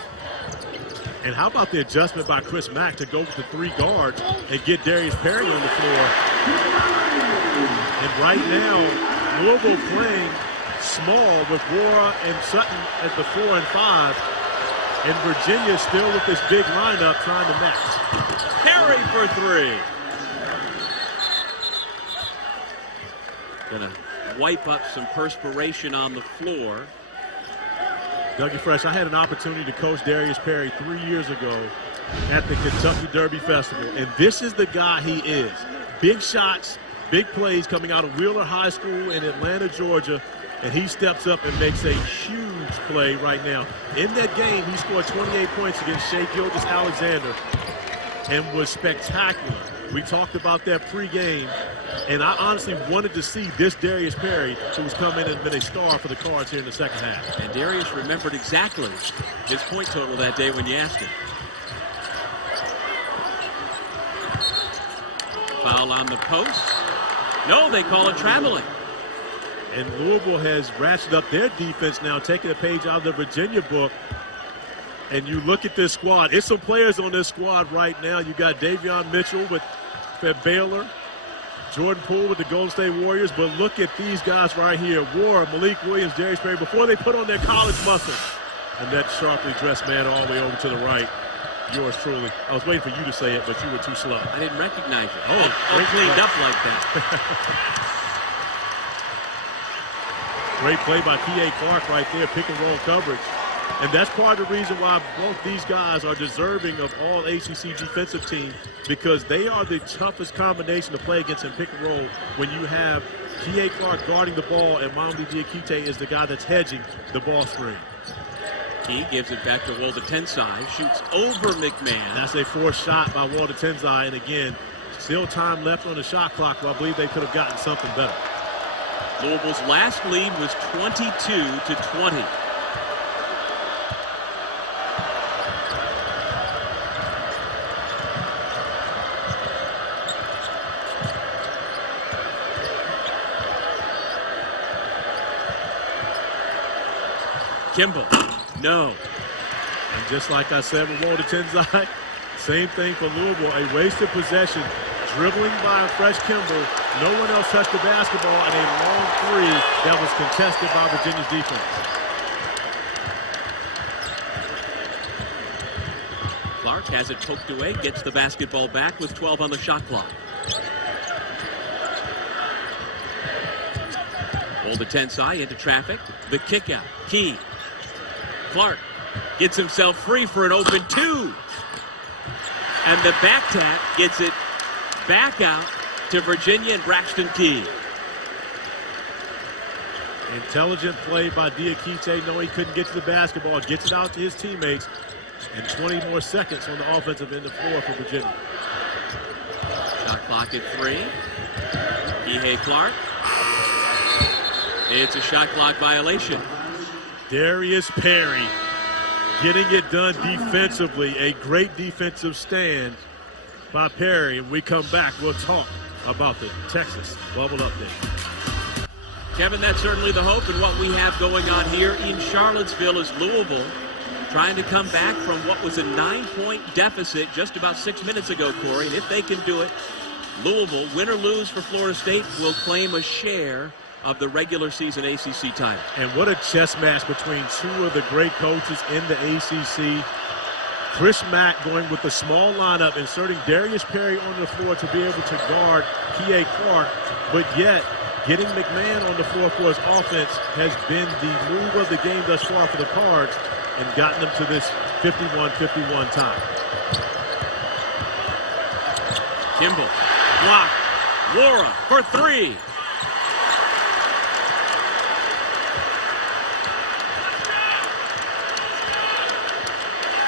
And how about the adjustment by Chris Mack to go to 3 guards and get Darius Perry on the floor? And right now, Louisville playing small with Wara and Sutton at the 4 and 5. And Virginia still with this big lineup trying to match. Perry for three. Gonna wipe up some perspiration on the floor. Dougie Fresh, I had an opportunity to coach Darius Perry 3 years ago at the Kentucky Derby Festival, and this is the guy he is. Big shots, big plays coming out of Wheeler High School in Atlanta, Georgia, and he steps up and makes a huge play right now. In that game, he scored 28 points against Shea Gilgeous-Alexander and was spectacular. We talked about that pregame, and I honestly wanted to see this Darius Perry, who was coming in and been a star for the Cards here in the second half. And Darius remembered exactly his point total that day when you asked him. Foul on the post. No, they call it traveling. And Louisville has ratcheted up their defense now, taking a page out of the Virginia book. And you look at this squad. It's some players on this squad right now. You got Davion Mitchell with Baylor, Jordan Poole with the Golden State Warriors. But look at these guys right here. Ward, Malik Williams, Darius Perry, before they put on their college muscle. And that sharply dressed man all the way over to the right. Yours truly. I was waiting for you to say it, but you were too slow. I didn't recognize it. Oh, all cleaned up like that. Great play by K.A. Clark right there, pick and roll coverage. And that's part of the reason why both these guys are deserving of all ACC defensive team, because they are the toughest combination to play against in pick and roll when you have K.A. Clark guarding the ball and Mamadi Diakite is the guy that's hedging the ball screen. He gives it back to Walter Tensai, shoots over McMahon. That's a forced shot by Walter Tensai, and again, still time left on the shot clock, but I believe they could have gotten something better. Louisville's last lead was 22-20. Kimball, no. And just like I said with Walter Tensai, same thing for Louisville, a wasted possession, dribbling by a fresh Kimball. No one else touched the basketball, and a long three that was contested by Virginia's defense. Clark has it poked away, gets the basketball back with 12 on the shot clock. Walter Tensai into traffic, the kick out, Key. Clark gets himself free for an open two. And the back tap gets it back out to Virginia and Braxton Key. Intelligent play by Diakite, knowing he couldn't get to the basketball, gets it out to his teammates, and 20 more seconds on the offensive end of the floor for Virginia. Shot clock at 3. Kihei Clark. It's a shot clock violation. Darius Perry getting it done defensively. A great defensive stand by Perry. And we come back, we'll talk about the Texas Bubble Update. Kevin, that's certainly the hope, and what we have going on here in Charlottesville is Louisville trying to come back from what was a 9-point deficit just about 6 minutes ago, Corey. And if they can do it, Louisville, win or lose for Florida State, will claim a share of the regular season ACC title. And what a chess match between two of the great coaches in the ACC. Chris Mack going with the small lineup, inserting Darius Perry on the floor to be able to guard K.A. Clark, but yet getting McMahon on the floor for his offense has been the move of the game thus far for the Cards and gotten them to this 51-51 tie. Kimball, block, Laura for 3.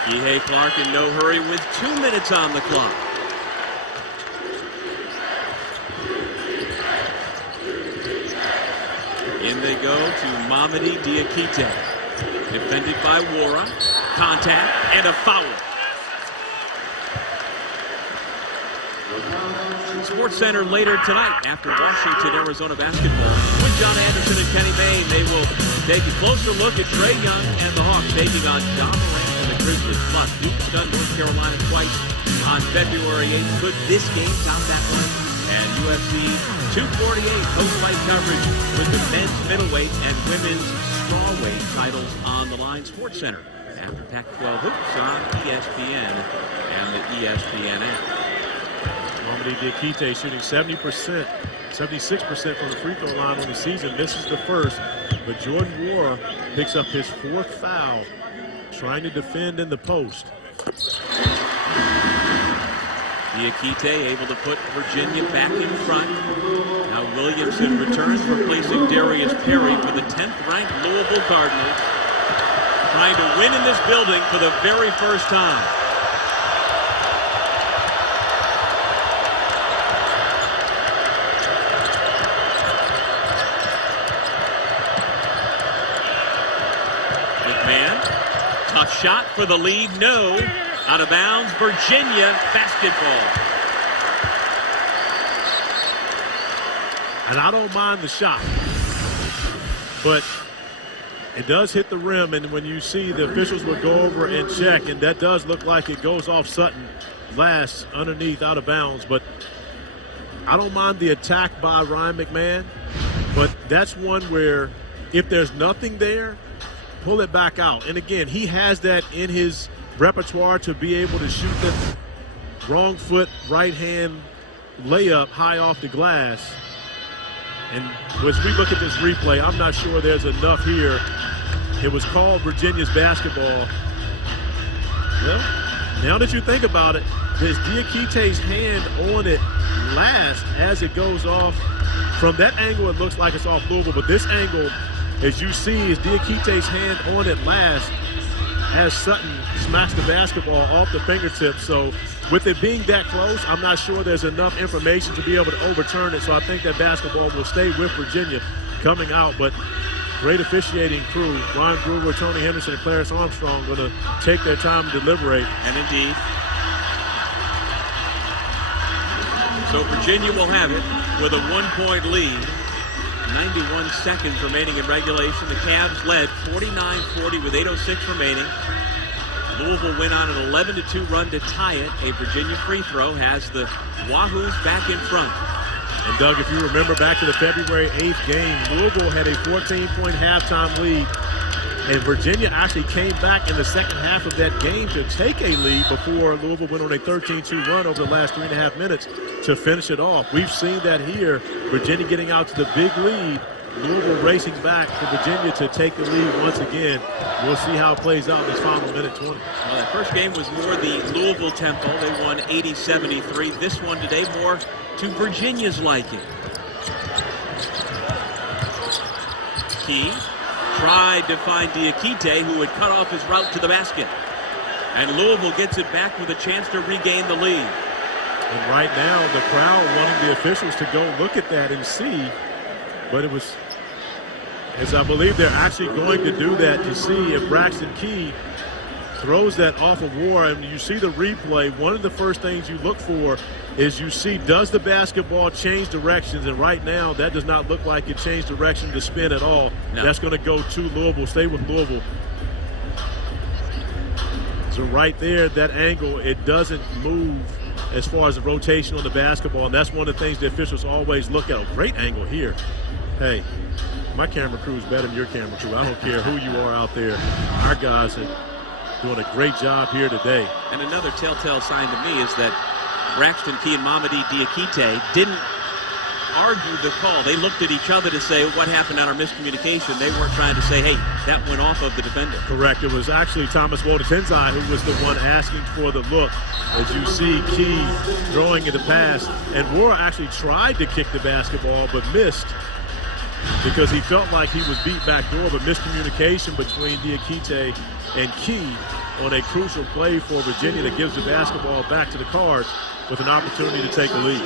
Kihei Clark in no hurry with 2 minutes on the clock. In they go to Mamadi Diakite. Defended by Wara. Contact and a foul. Sports Center later tonight after Washington, Arizona basketball. With John Anderson and Kenny Mayne, they will take a closer look at Trae Young and the Hawks taking on John Morant and the Grizzlies. Plus, Duke stunned North Carolina twice on February 8th. Could this game top that one? And UFC 248 post-fight coverage with the men's middleweight and women's strawweight titles on the line. Sports Center after Pac-12 Hoops on ESPN and the ESPN app. Mamadi Diakite shooting 70%, 76% from the free throw line on the season. Misses the first, but Jordan Moore picks up his 4th foul, trying to defend in the post. Diakite able to put Virginia back in front. Now Williamson returns, replacing Darius Perry for the 10th-ranked Louisville Cardinals, trying to win in this building for the very first time. Tough shot for the lead, no. Out of bounds, Virginia basketball. And I don't mind the shot, but it does hit the rim, and when you see the officials will go over and check, and that does look like it goes off Sutton last underneath out of bounds. But I don't mind the attack by Ryan McMahon, but that's one where if there's nothing there, pull it back out. And again, he has that in his repertoire to be able to shoot the wrong foot, right hand layup high off the glass. And as we look at this replay, I'm not sure there's enough here. It was called Virginia's basketball. Well, now that you think about it, there's Diakite's hand on it last as it goes off. From that angle, it looks like it's off Louisville, but this angle, as you see, is Diakite's hand on it last as Sutton smacks the basketball off the fingertips. So with it being that close, I'm not sure there's enough information to be able to overturn it. So I think that basketball will stay with Virginia coming out. But great officiating crew. Ron Brewer, Tony Henderson, and Clarence Armstrong going to take their time to deliberate. And indeed. So Virginia will have it with a 1-point lead. 91 seconds remaining in regulation. The Cavs led 49-40 with 8:06 remaining. Louisville went on an 11-2 run to tie it. A Virginia free throw has the Wahoos back in front. And Doug, if you remember back to the February 8th game, Louisville had a 14-point halftime lead. And Virginia actually came back in the second half of that game to take a lead before Louisville went on a 13-2 run over the last 3.5 minutes to finish it off. We've seen that here. Virginia getting out to the big lead. Louisville racing back for Virginia to take the lead once again. We'll see how it plays out in this final minute 20. Well, that first game was more the Louisville tempo. They won 80-73. This one today more to Virginia's liking. Key tried to find Diakite, who had cut off his route to the basket. And Louisville gets it back with a chance to regain the lead. And right now, the crowd wanting the officials to go look at that and see. But it was, as I believe they're actually going to do that to see if Braxton Key throws that off of War. And you see the replay, one of the first things you look for is you see, does the basketball change directions? And right now, that does not look like it changed direction to spin at all. No. That's going to go to Louisville, stay with Louisville. So right there, that angle, it doesn't move as far as the rotation on the basketball. And that's one of the things the officials always look at. A great angle here. Hey, my camera crew is better than your camera crew. I don't care who you are out there. Our guys are doing a great job here today. And another telltale sign to me is that Braxton Key and Mamadi Diakite didn't argue the call. They looked at each other to say what happened on our miscommunication. They weren't trying to say, hey, that went off of the defender. Correct. It was actually Thomas Wodatenzai who was the one asking for the look. As you see, Key throwing in the pass. And Wara actually tried to kick the basketball but missed because he felt like he was beat back door, but miscommunication between Diakite and Key on a crucial play for Virginia that gives the basketball back to the Cards with an opportunity to take the lead.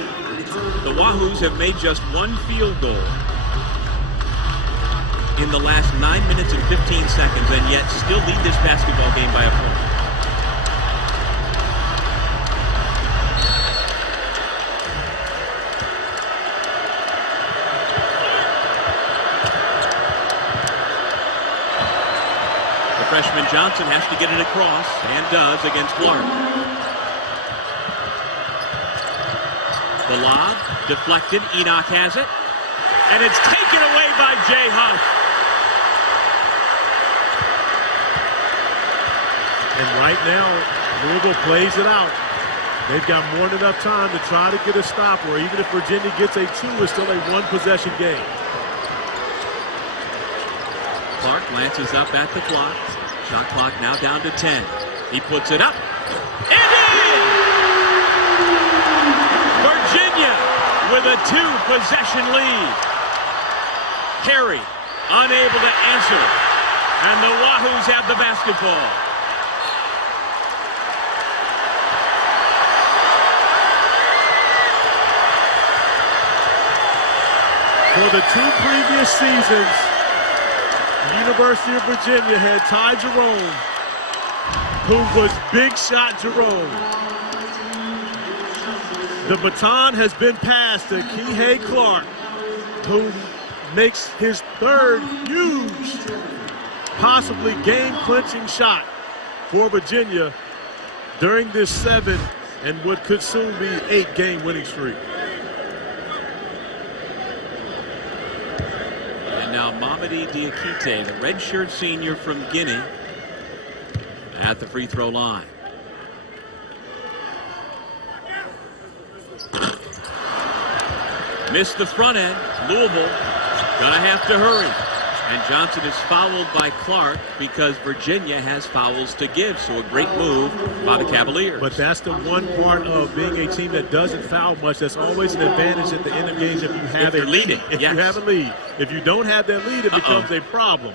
The Wahoos have made just one field goal in the last 9 minutes and 15 seconds and yet still lead this basketball game by a point. Freshman Johnson has to get it across, and does against Clark. The lob, deflected, Enoch has it, and it's taken away by Jay Huff. And right now, Louisville plays it out. They've got more than enough time to try to get a stop, or even if Virginia gets a 2, it's still a 1-possession game. Clark glances up at the clock. Shot clock now down to 10. He puts it up. And in! Virginia with a 2-possession lead. Carey unable to answer. And the Wahoos have the basketball. For the 2 previous seasons, the University of Virginia had Ty Jerome, who was Big Shot Jerome. The baton has been passed to Kihei Clark, who makes his 3rd huge, possibly game-clinching shot for Virginia during this 7 and what could soon be 8-game winning streak. And now Mamadi Diakite, the redshirt senior from Guinea, at the free throw line. Missed the front end. Louisville gonna have to hurry. And Johnson is fouled by Clark because Virginia has fouls to give. So a great move by the Cavaliers. But that's the one part of being a team that doesn't foul much. That's always an advantage at the end of games if you have a lead. If you have a lead. If you don't have that lead, it becomes a problem.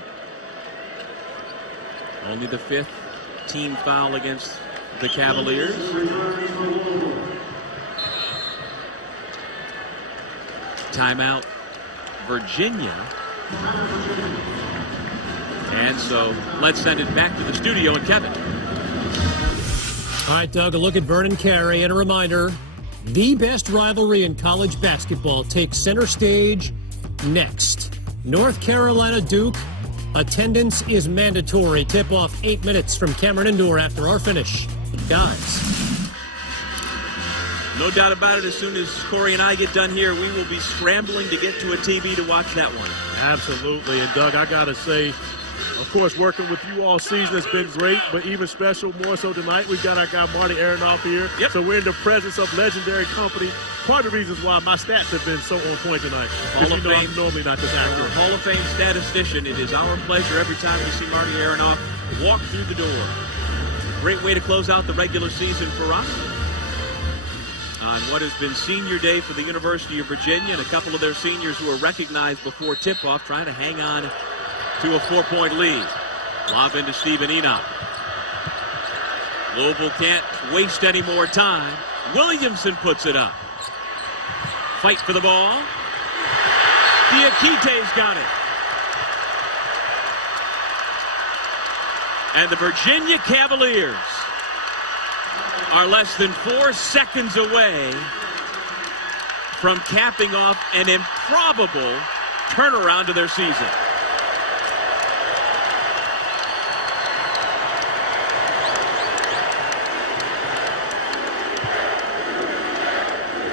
Only the 5th team foul against the Cavaliers. Timeout, Virginia. And so let's send it back to the studio and Kevin. All right, Doug, a look at Vernon Carey and a reminder, the best rivalry in college basketball takes center stage next. North Carolina Duke. Attendance is mandatory. Tip-off 8 minutes from Cameron Indoor after our finish. Guys. No doubt about it, as soon as Corey and I get done here, we will be scrambling to get to a TV to watch that one. Absolutely. And, Doug, I got to say, of course, working with you all season has been great, but even special, more so tonight, we've got our guy Marty Aronoff here. Yep. So we're in the presence of legendary company. Part of the reasons why my stats have been so on point tonight. Hall of Fame. I'm normally not this accurate. Hall of Fame statistician. It is our pleasure every time we see Marty Aronoff walk through the door. Great way to close out the regular season for us on what has been senior day for the University of Virginia, and a couple of their seniors who were recognized before tip-off trying to hang on to a 4-point lead. Lob into Stephen Enoch. Louisville can't waste any more time. Williamson puts it up. Fight for the ball. Diakite's got it. And the Virginia Cavaliers are less than 4 seconds away from capping off an improbable turnaround to their season.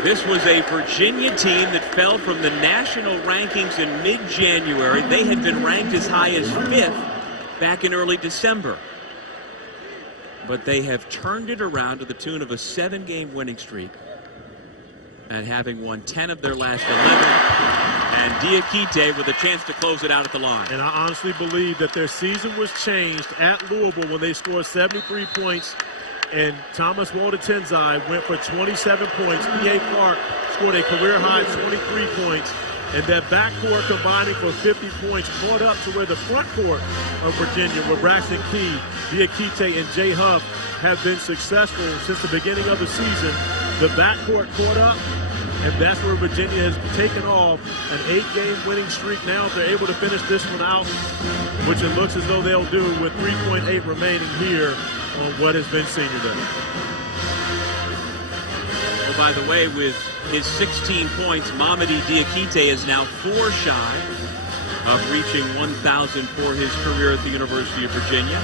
This was a Virginia team that fell from the national rankings in mid-January. They had been ranked as high as 5th back in early December. But they have turned it around to the tune of a 7-game winning streak and having won 10 of their last 11. And Diakite with a chance to close it out at the line. And I honestly believe that their season was changed at Louisville when they scored 73 points. And Thomas Walter-Tenzai went for 27 points. P.A. Clark scored a career-high 23 points. And that backcourt combining for 50 points caught up to where the front court of Virginia, where Braxton Key, Diakite, and Jay Huff have been successful since the beginning of the season. The backcourt caught up, and that's where Virginia has taken off an 8-game winning streak now. If they're able to finish this one out, which it looks as though they'll do with 3.8 remaining here on what has been senior day. Oh, by the way, with his 16 points, Mamadi Diakite is now 4 shy of reaching 1,000 for his career at the University of Virginia.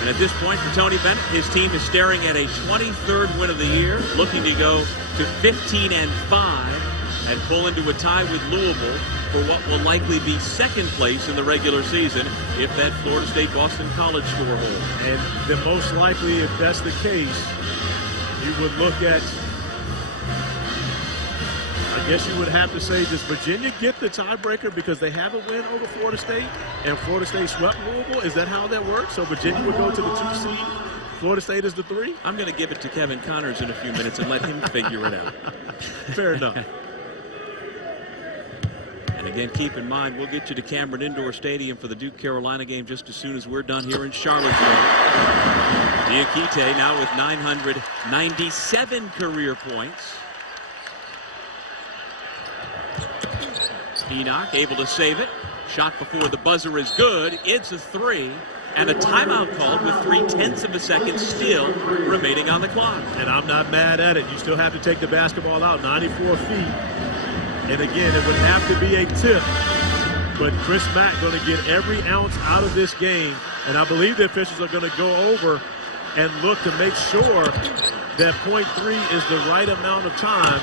And at this point for Tony Bennett, his team is staring at a 23rd win of the year, looking to go to 15-5 and pull into a tie with Louisville for what will likely be second place in the regular season if that Florida State-Boston College score holds. And then most likely, if that's the case, you would look at, I guess you would have to say, does Virginia get the tiebreaker because they have a win over Florida State and Florida State swept Louisville? Is that how that works? So Virginia would go to the 2 seed, Florida State is the 3? I'm going to give it to Kevin Connors in a few minutes and let him figure it out. Fair enough. And again, keep in mind, we'll get you to Cameron Indoor Stadium for the Duke-Carolina game just as soon as we're done here in Charlottesville. Diakite now with 997 career points. Enoch able to save it. Shot before the buzzer is good. It's a 3. And a timeout called with 0.3 of a second still remaining on the clock. And I'm not mad at it. You still have to take the basketball out 94 feet. And again, it would have to be a tip. But Chris Mack going to get every ounce out of this game. And I believe the officials are going to go over and look to make sure that 0.3 is the right amount of time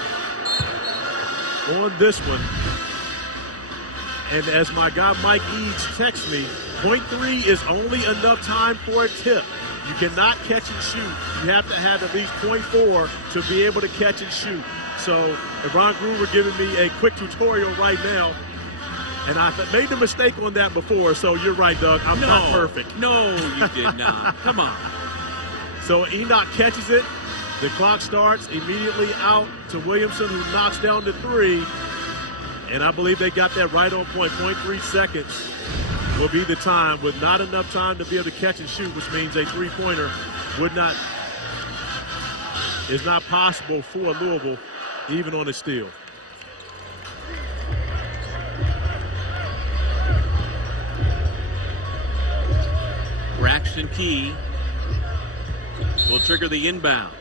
on this one. And as my guy Mike Eads texts me, 0.3 is only enough time for a tip. You cannot catch and shoot. You have to have at least 0.4 to be able to catch and shoot. So, Ron Groover giving me a quick tutorial right now. And I made the mistake on that before, so you're right, Doug. I'm not perfect. No, you did not. Come on. So Enoch catches it. The clock starts immediately out to Williamson, who knocks down the 3. And I believe they got that right on point. 0.3 seconds will be the time, with not enough time to be able to catch and shoot, which means a three-pointer is not possible for Louisville, even on a steal. Braxton Key will trigger the inbound.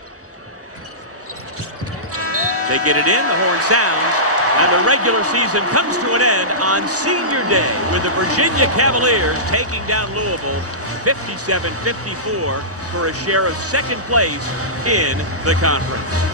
They get it in, the horn sounds, and the regular season comes to an end on Senior Day with the Virginia Cavaliers taking down Louisville 57-54 for a share of second place in the conference.